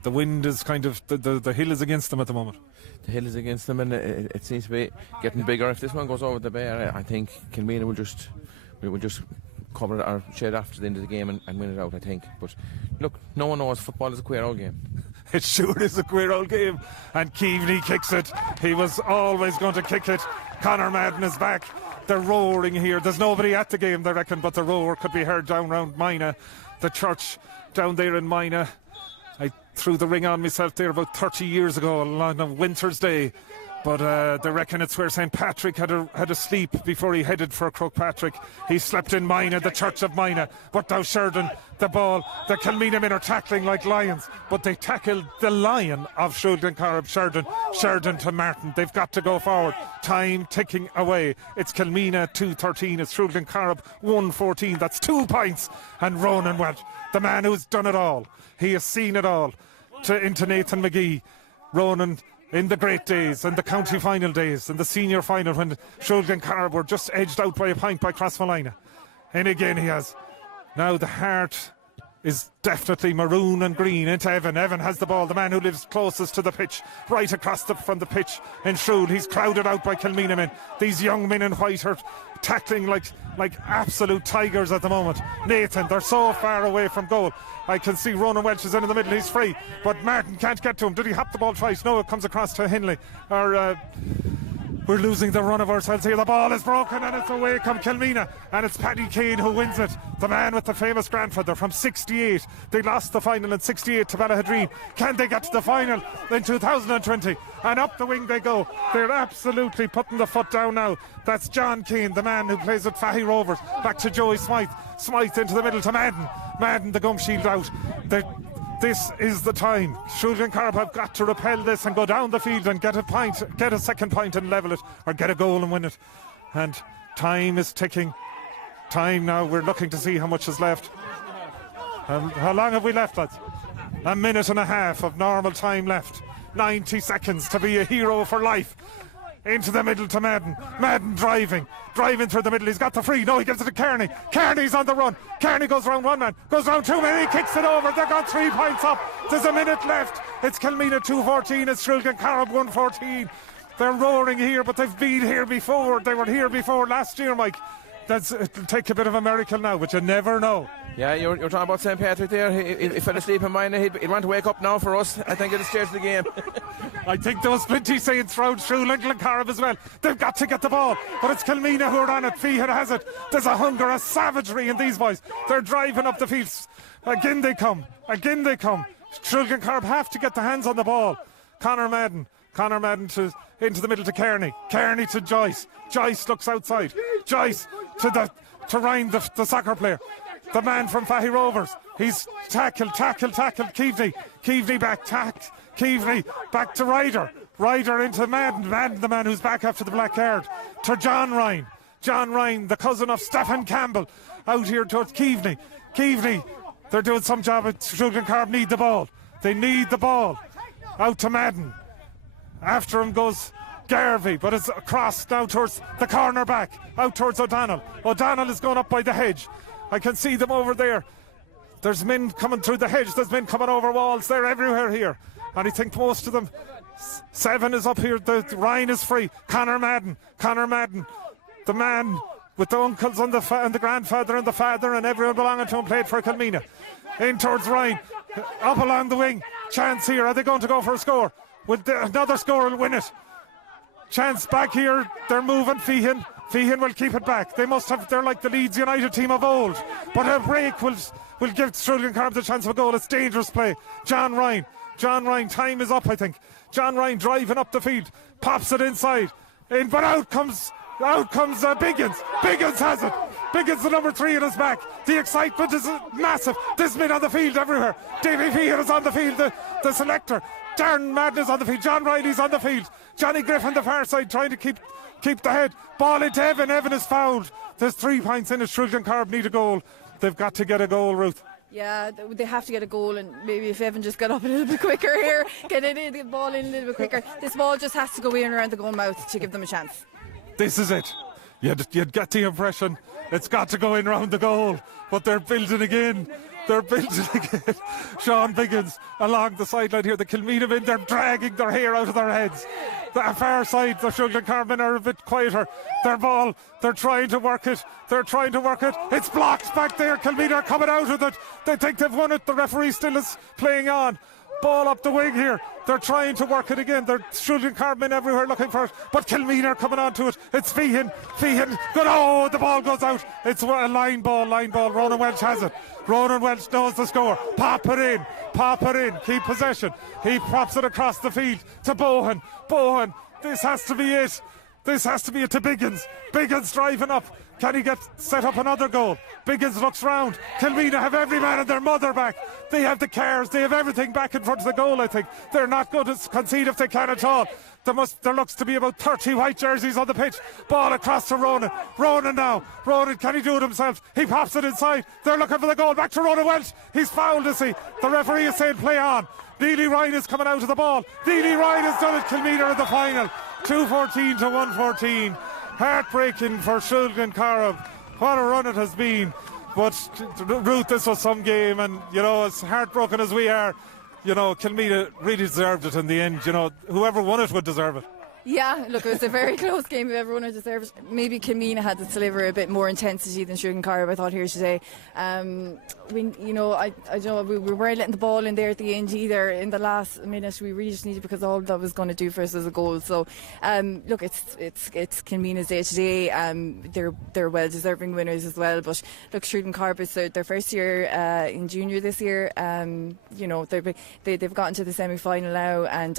the wind is kind of the hill is against them at the moment? The hill is against them, and it seems to be getting bigger. If this one goes over the bar, I think Kilmeena will just cover it or shed after the end of the game and win it out, I think. But look, no one knows football is a queer old game. It sure is a queer old game. And Keaveney kicks it. He was always going to kick it. Conor Madden is back. They're roaring here. There's nobody at the game, they reckon, but the roar could be heard down round Mina, the church down there in Mina. I threw the ring on myself there about 30 years ago on a winter's day. But they reckon it's where St. Patrick had a sleep before he headed for Croagh-Patrick. He slept in Mina, the church of Mina. But now Sheridan, the ball, the Kilmeena men are tackling like lions. But they tackled the lion of Shrule Glencorrib, Sheridan to Martin. They've got to go forward. Time ticking away. It's Kilmeena 2-13. It's Shrule Glencorrib 1-14. That's 2 points. And Ronan Welch, the man who's done it all. He has seen it all. Into Nathan McGee. Ronan, in the great days, and the county final days, and the senior final when Shrule Glencorrib were just edged out by a point by Crossmolina. And again he has. Now the heart is definitely maroon and green into Evan. Evan has the ball, the man who lives closest to the pitch, right across from the pitch in Shrule. He's crowded out by Kilmeena men. These young men in white are tackling like absolute tigers at the moment. Nathan, they're so far away from goal. I can see Ronan Welch is in the middle, he's free, but Martin can't get to him. Did he hop the ball twice? No, it comes across to Henley. We're losing the run of ourselves here. The ball is broken and it's away from Kilmeena, and it's Paddy Kane who wins it. The man with the famous grandfather from 68. They lost the final in 68 to Ballahadreen. Can they get to the final in 2020? And up the wing they go. They're absolutely putting the foot down now. That's John Kane, the man who plays at Fahy Rovers. Back to Joey Smythe. Smythe into the middle to Madden. Madden, the gum shield out. This is the time. Shrule Glencorrib have got to repel this and go down the field and get a second point and level it, or get a goal and win it. And time is ticking. Time now, we're looking to see how much is left. How long have we left, lads? A minute and a half of normal time left. 90 seconds to be a hero for life. Into the middle to Madden. Madden driving through the middle. He's got the free. No, he gives it to Kearney. Kearney's on the run. Kearney goes round one man, goes round two men. He kicks it over. They've got 3 points up. There's a minute left. It's Kilmeena 2-14. It's Shrule Glencorrib 1-14. They're roaring here, but they've been here before. They were here before last year, Mike. It'll take a bit of a miracle now, but you never know. Yeah, you're talking about St. Patrick there. He fell asleep in mine. He'd want to wake up now for us, I think, at the stage of the game. I think there was plenty saying throughout Shrule and Glencorrib as well. They've got to get the ball, but it's Kilmeena who are on it. Feehan has it. There's a hunger, a savagery in these boys. They're driving up the fields. Again they come. Shrule Glencorrib have to get the hands on the ball. Conor Madden into the middle to Kearney. Kearney to Joyce. Joyce looks outside. Joyce to Ryan, the soccer player. The man from Fahy Rovers. He's tackled. Keaveney back. Keaveney back to Ryder. Ryder into Madden. Madden, the man who's back after the black card. To John Ryan. John Ryan, the cousin of Stephen Campbell. Out here towards Keaveney. They're doing some job at Shrule Glencorrib. Need the ball. They need the ball. Out to Madden. After him goes Garvey, but it's across now towards the corner back, out towards O'Donnell. O'Donnell is going up by the hedge. I can see them over there. There's men coming through the hedge, there's men coming over walls. They're everywhere here, and I think most of them. 7 is up here. Ryan is free. Conor Madden, the man with the uncles and the grandfather and the father and everyone belonging to him, played for Kilmeena. In towards Ryan, up along the wing. Chance here. Are they going to go for a score? Another score will win it. Chance back here. They're moving. Feehan will keep it back. They're like the Leeds United team of old. But a break will give Shrule Glencorrib the chance of a goal. It's dangerous play. John Ryan, time is up, I think. John Ryan driving up the field. Pops it inside. But out comes Biggins. Biggins has it. Biggins, the number 3 in his back. The excitement is massive. There's men on the field everywhere. Davy Feehan is on the field. The selector. Darren Madden is on the field. John Riley's on the field. Johnny Griffin, the far side, trying to keep the head. Ball into Evan. Evan is fouled. There's 3 points in it. Shrule Glencorrib need a goal. They've got to get a goal, Ruth. Yeah, they have to get a goal, and maybe if Evan just got up a little bit quicker here, get the ball in a little bit quicker. This ball just has to go in around the goal mouth to give them a chance. This is it. You'd get the impression it's got to go in round the goal, but they're building again. Sean Biggins along the sideline here. The Kilmeena men, they're dragging their hair out of their heads. The far side, the Shrule Glencorrib men are a bit quieter. Their ball, they're trying to work it. It's blocked back there. Kilmeena are coming out of it. They think they've won it. The referee still is playing on. Ball up the wing here. They're trying to work it again. They're Shrule Glencorrib men everywhere looking for it. But Kilmeena are coming on to it. It's Feehan. The ball goes out. It's a line ball. Ronan Welch has it. Ronan Welch knows the score. Pop it in. Keep possession. He props it across the field to Bohan. This has to be it. To Biggins. Biggins driving up. Can he get set up another goal? Biggins looks round. Kilmeena have every man and their mother back. They have the cars. They have everything back in front of the goal, I think. They're not going to concede if they can at all. There looks to be about 30 white jerseys on the pitch. Ball across to Ronan. Ronan, can he do it himself? He pops it inside. They're looking for the goal. Back to Ronan Welch. He's fouled, is he? The referee is saying play on. Neely Ryan is coming out of the ball. Neely Ryan has done it. Kilmeena in the final. 2-14 to 1-14. Heartbreaking for Shrule Glencorrib. What a run it has been. But Ruth, this was some game, and as heartbroken as we are, Kilmeena really deserved it in the end. Whoever won it would deserve it. Yeah, look, it was a very close game. Everyone would deserve it. Maybe Kilmeena had to deliver a bit more intensity than Glencorrib, I thought, here today. I don't know, we weren't letting the ball in there at the end either. In the last minute, we really just needed, because all that was going to do for us was a goal. So, look, it's Kilmeena's day today. They're well deserving winners as well. But look, Glencorrib is their first year in junior this year. They've gotten to the semi-final now, and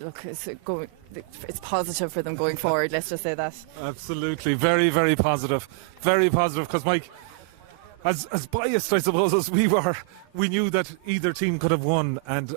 look, it's positive for them going forward, let's just say that. Absolutely, very, very positive. Very positive, because Mike, as biased I suppose as we were, we knew that either team could have won, and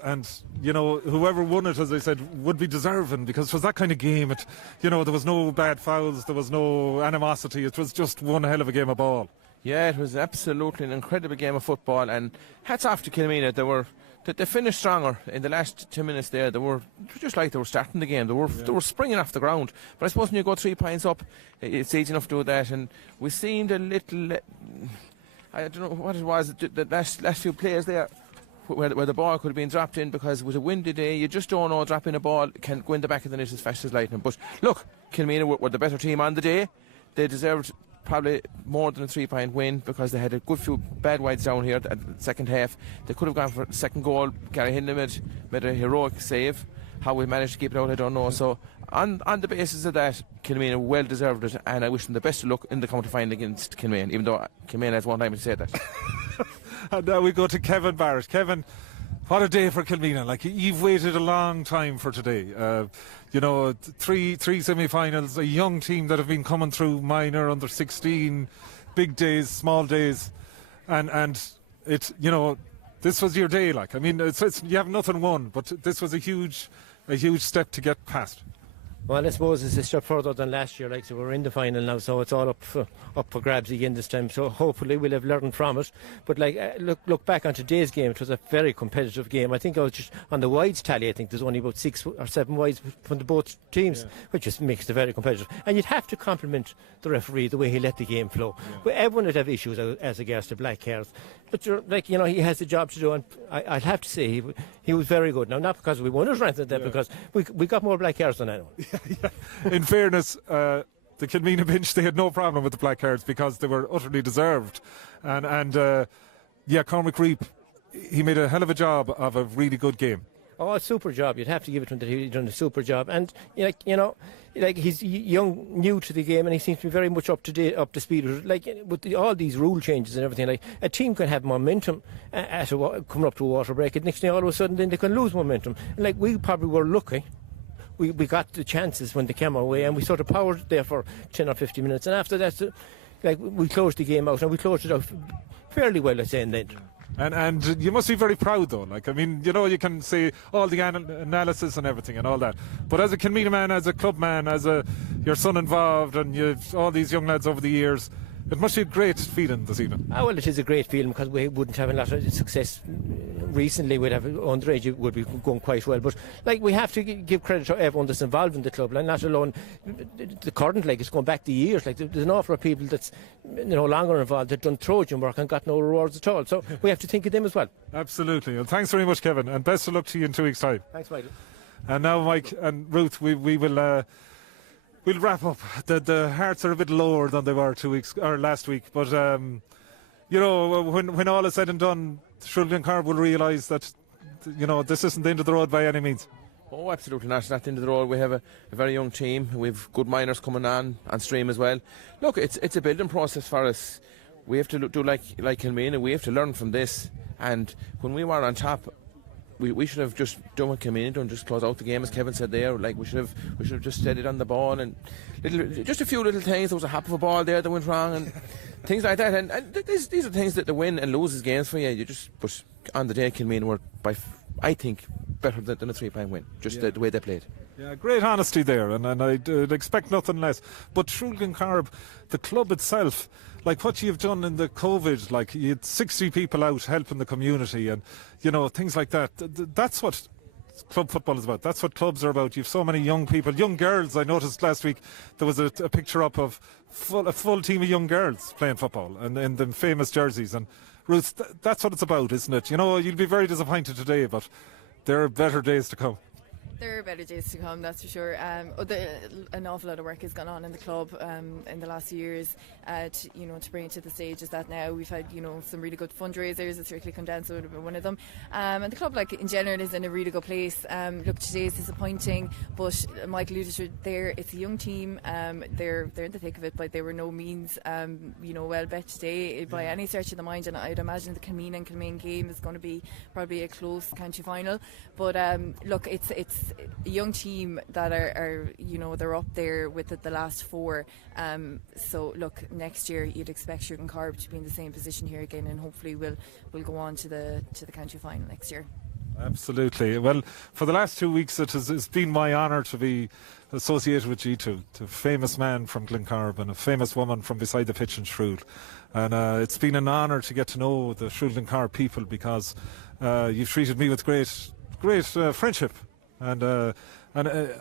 whoever won it, as I said, would be deserving, because it was that kind of game. There was no bad fouls, there was no animosity, it was just one hell of a game of ball. Yeah, it was absolutely an incredible game of football, and hats off to Kilmeena. They finished stronger in the last 2 minutes there. They were just like they were starting the game. They were springing off the ground. But I suppose when you go 3 points up, it's easy enough to do that. And we seemed a little, I don't know what it was, the last few plays there, where the ball could have been dropped in, because with a windy day, you just don't know, dropping a ball can go in the back of the net as fast as lightning. But look, Kilmeena were the better team on the day. They deserved probably more than a 3-point win, because they had a good few bad wides down here at the second half. They could have gone for a second goal. Gary Hindley made a heroic save. How we managed to keep it out, I don't know. So on the basis of that, Kilmeena well deserved it, and I wish them the best of luck in the county final against Kilmeena, even though Kilmeena has one time to say that. And now we go to Kevin Barrett. Kevin, what a day for Kilmeena. Like, you've waited a long time for today. Three semi-finals, a young team that have been coming through minor, under 16, big days, small days, and it's, this was your day. Like, I mean, it's you have nothing won, but this was a huge step to get past. Well, I suppose it's a step further than last year. Like, so we're in the final now, so it's all up for grabs again this time. So hopefully we'll have learned from it. But look back on today's game. It was a very competitive game. I think I was just on the wides tally. I think there's only about 6 or 7 wides from both teams, which just makes it very competitive. And you'd have to compliment the referee, the way he let the game flow. But everyone would have issues as against the black cards. But he has a job to do, and I'd have to say he was very good. Now, not because we won it or anything like that, because we got more black cards than anyone. In fairness, the Kilmeena bench, they had no problem with the black cards, because they were utterly deserved. And Cormac Reap, he made a hell of a job of a really good game. Oh, a super job. You'd have to give it to him that he's done a super job. And, he's young, new to the game, and he seems to be very much up to speed. With all these rule changes and everything, a team can have momentum coming up to a water break, and next thing all of a sudden then they can lose momentum. And we probably were lucky. We got the chances when they came our way, and we sort of powered there for 10 or 15 minutes. And after that, we closed the game out, and we closed it out fairly well, I'd say, in the end. And you must be very proud, though. You can say all the analysis and everything and all that. But as a Kilmeena man, as a club man, your son involved, and you've all these young lads over the years, it must be a great feeling this evening. Well, it is a great feeling, because we wouldn't have a lot of success recently. We'd have underage, it would be going quite well. But we have to give credit to everyone that's involved in the club, and not alone the current. It's going back to years. There's an awful lot of people that's no longer involved, that done Trojan work and got no rewards at all. So we have to think of them as well. Absolutely. Well, thanks very much, Kevin, and best of luck to you in 2 weeks' time. Thanks, Michael. And now, Mike and Ruth, we will. We'll wrap up. The hearts are a bit lower than they were 2 weeks or last week, but when all is said and done, Shrule Glencorrib will realise that this isn't the end of the road by any means. Oh, absolutely not. It's not the end of the road. We have a very young team. We've good minors coming on stream as well. Look, it's a building process for us. We have to do like Kilmeena. We have to learn from this. And when we were on top, we should have just done what Kilmeena done, just close out the game, as Kevin said there. We should have just steadied on the ball, and just a few little things. There was a hop of a ball there that went wrong, and things like that. And these are things that the win and loses games for you. But on the day, Kilmeena were I think better than a 3-point win. Just the way they played. Yeah, great honesty there, and I'd expect nothing less. But Shrule Glencorrib, the club itself, what you've done in the COVID, you had 60 people out helping the community, and things like that. That's what club football is about. That's what clubs are about. You've so many young people, young girls. I noticed last week there was a picture up of a full team of young girls playing football and in the famous jerseys. And Ruth, that's what it's about, isn't it? You know, you'll be very disappointed today, but there are better days to come. There are better days to come, that's for sure. An awful lot of work has gone on in the club in the last few years to bring it to the stage as that now. We've had some really good fundraisers. It's really come down, so it would have been one of them. And the club, like in general, is in a really good place. Look, today is disappointing, but Michael alluded to there. It's a young team. They're in the thick of it, but they were no means well bet today by any stretch of the mind. And I'd imagine the Kilmeena and Kilmaine game is going to be probably a close county final. But look, it's a young team that are they're up there with the last four. So look, next year you'd expect Glencorrib to be in the same position here again, and hopefully we'll go on to the county final next year. Absolutely. Well, for the last 2 weeks it's been my honour to be associated with G2, a famous man from Glencorrib and a famous woman from beside the pitch in Shrule. And it's been an honour to get to know the Shrule Glencorrib people, because you've treated me with great friendship. And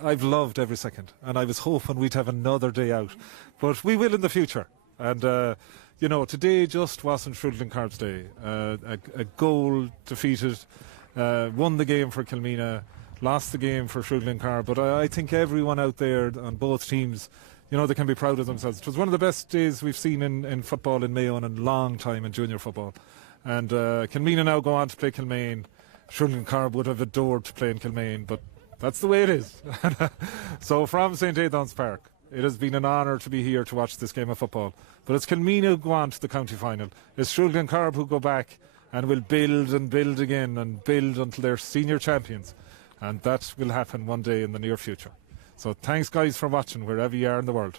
I've loved every second. And I was hoping we'd have another day out. But we will in the future. And, today just wasn't Shrule Glencorrib's day. A goal defeated, won the game for Kilmeena, lost the game for Shrule Glencorrib. But I think everyone out there on both teams, they can be proud of themselves. It was one of the best days we've seen in football in Mayo in a long time in junior football. And Kilmeena now go on to play Kilmaine. Shrule Glencorrib would have adored to play in Kilmaine, but that's the way it is. So from St. Aidan's Park, it has been an honour to be here to watch this game of football. But it's Kilmeena who go on to the county final. It's Shrule Glencorrib who go back and will build and build again and build until they're senior champions. And that will happen one day in the near future. So thanks, guys, for watching wherever you are in the world.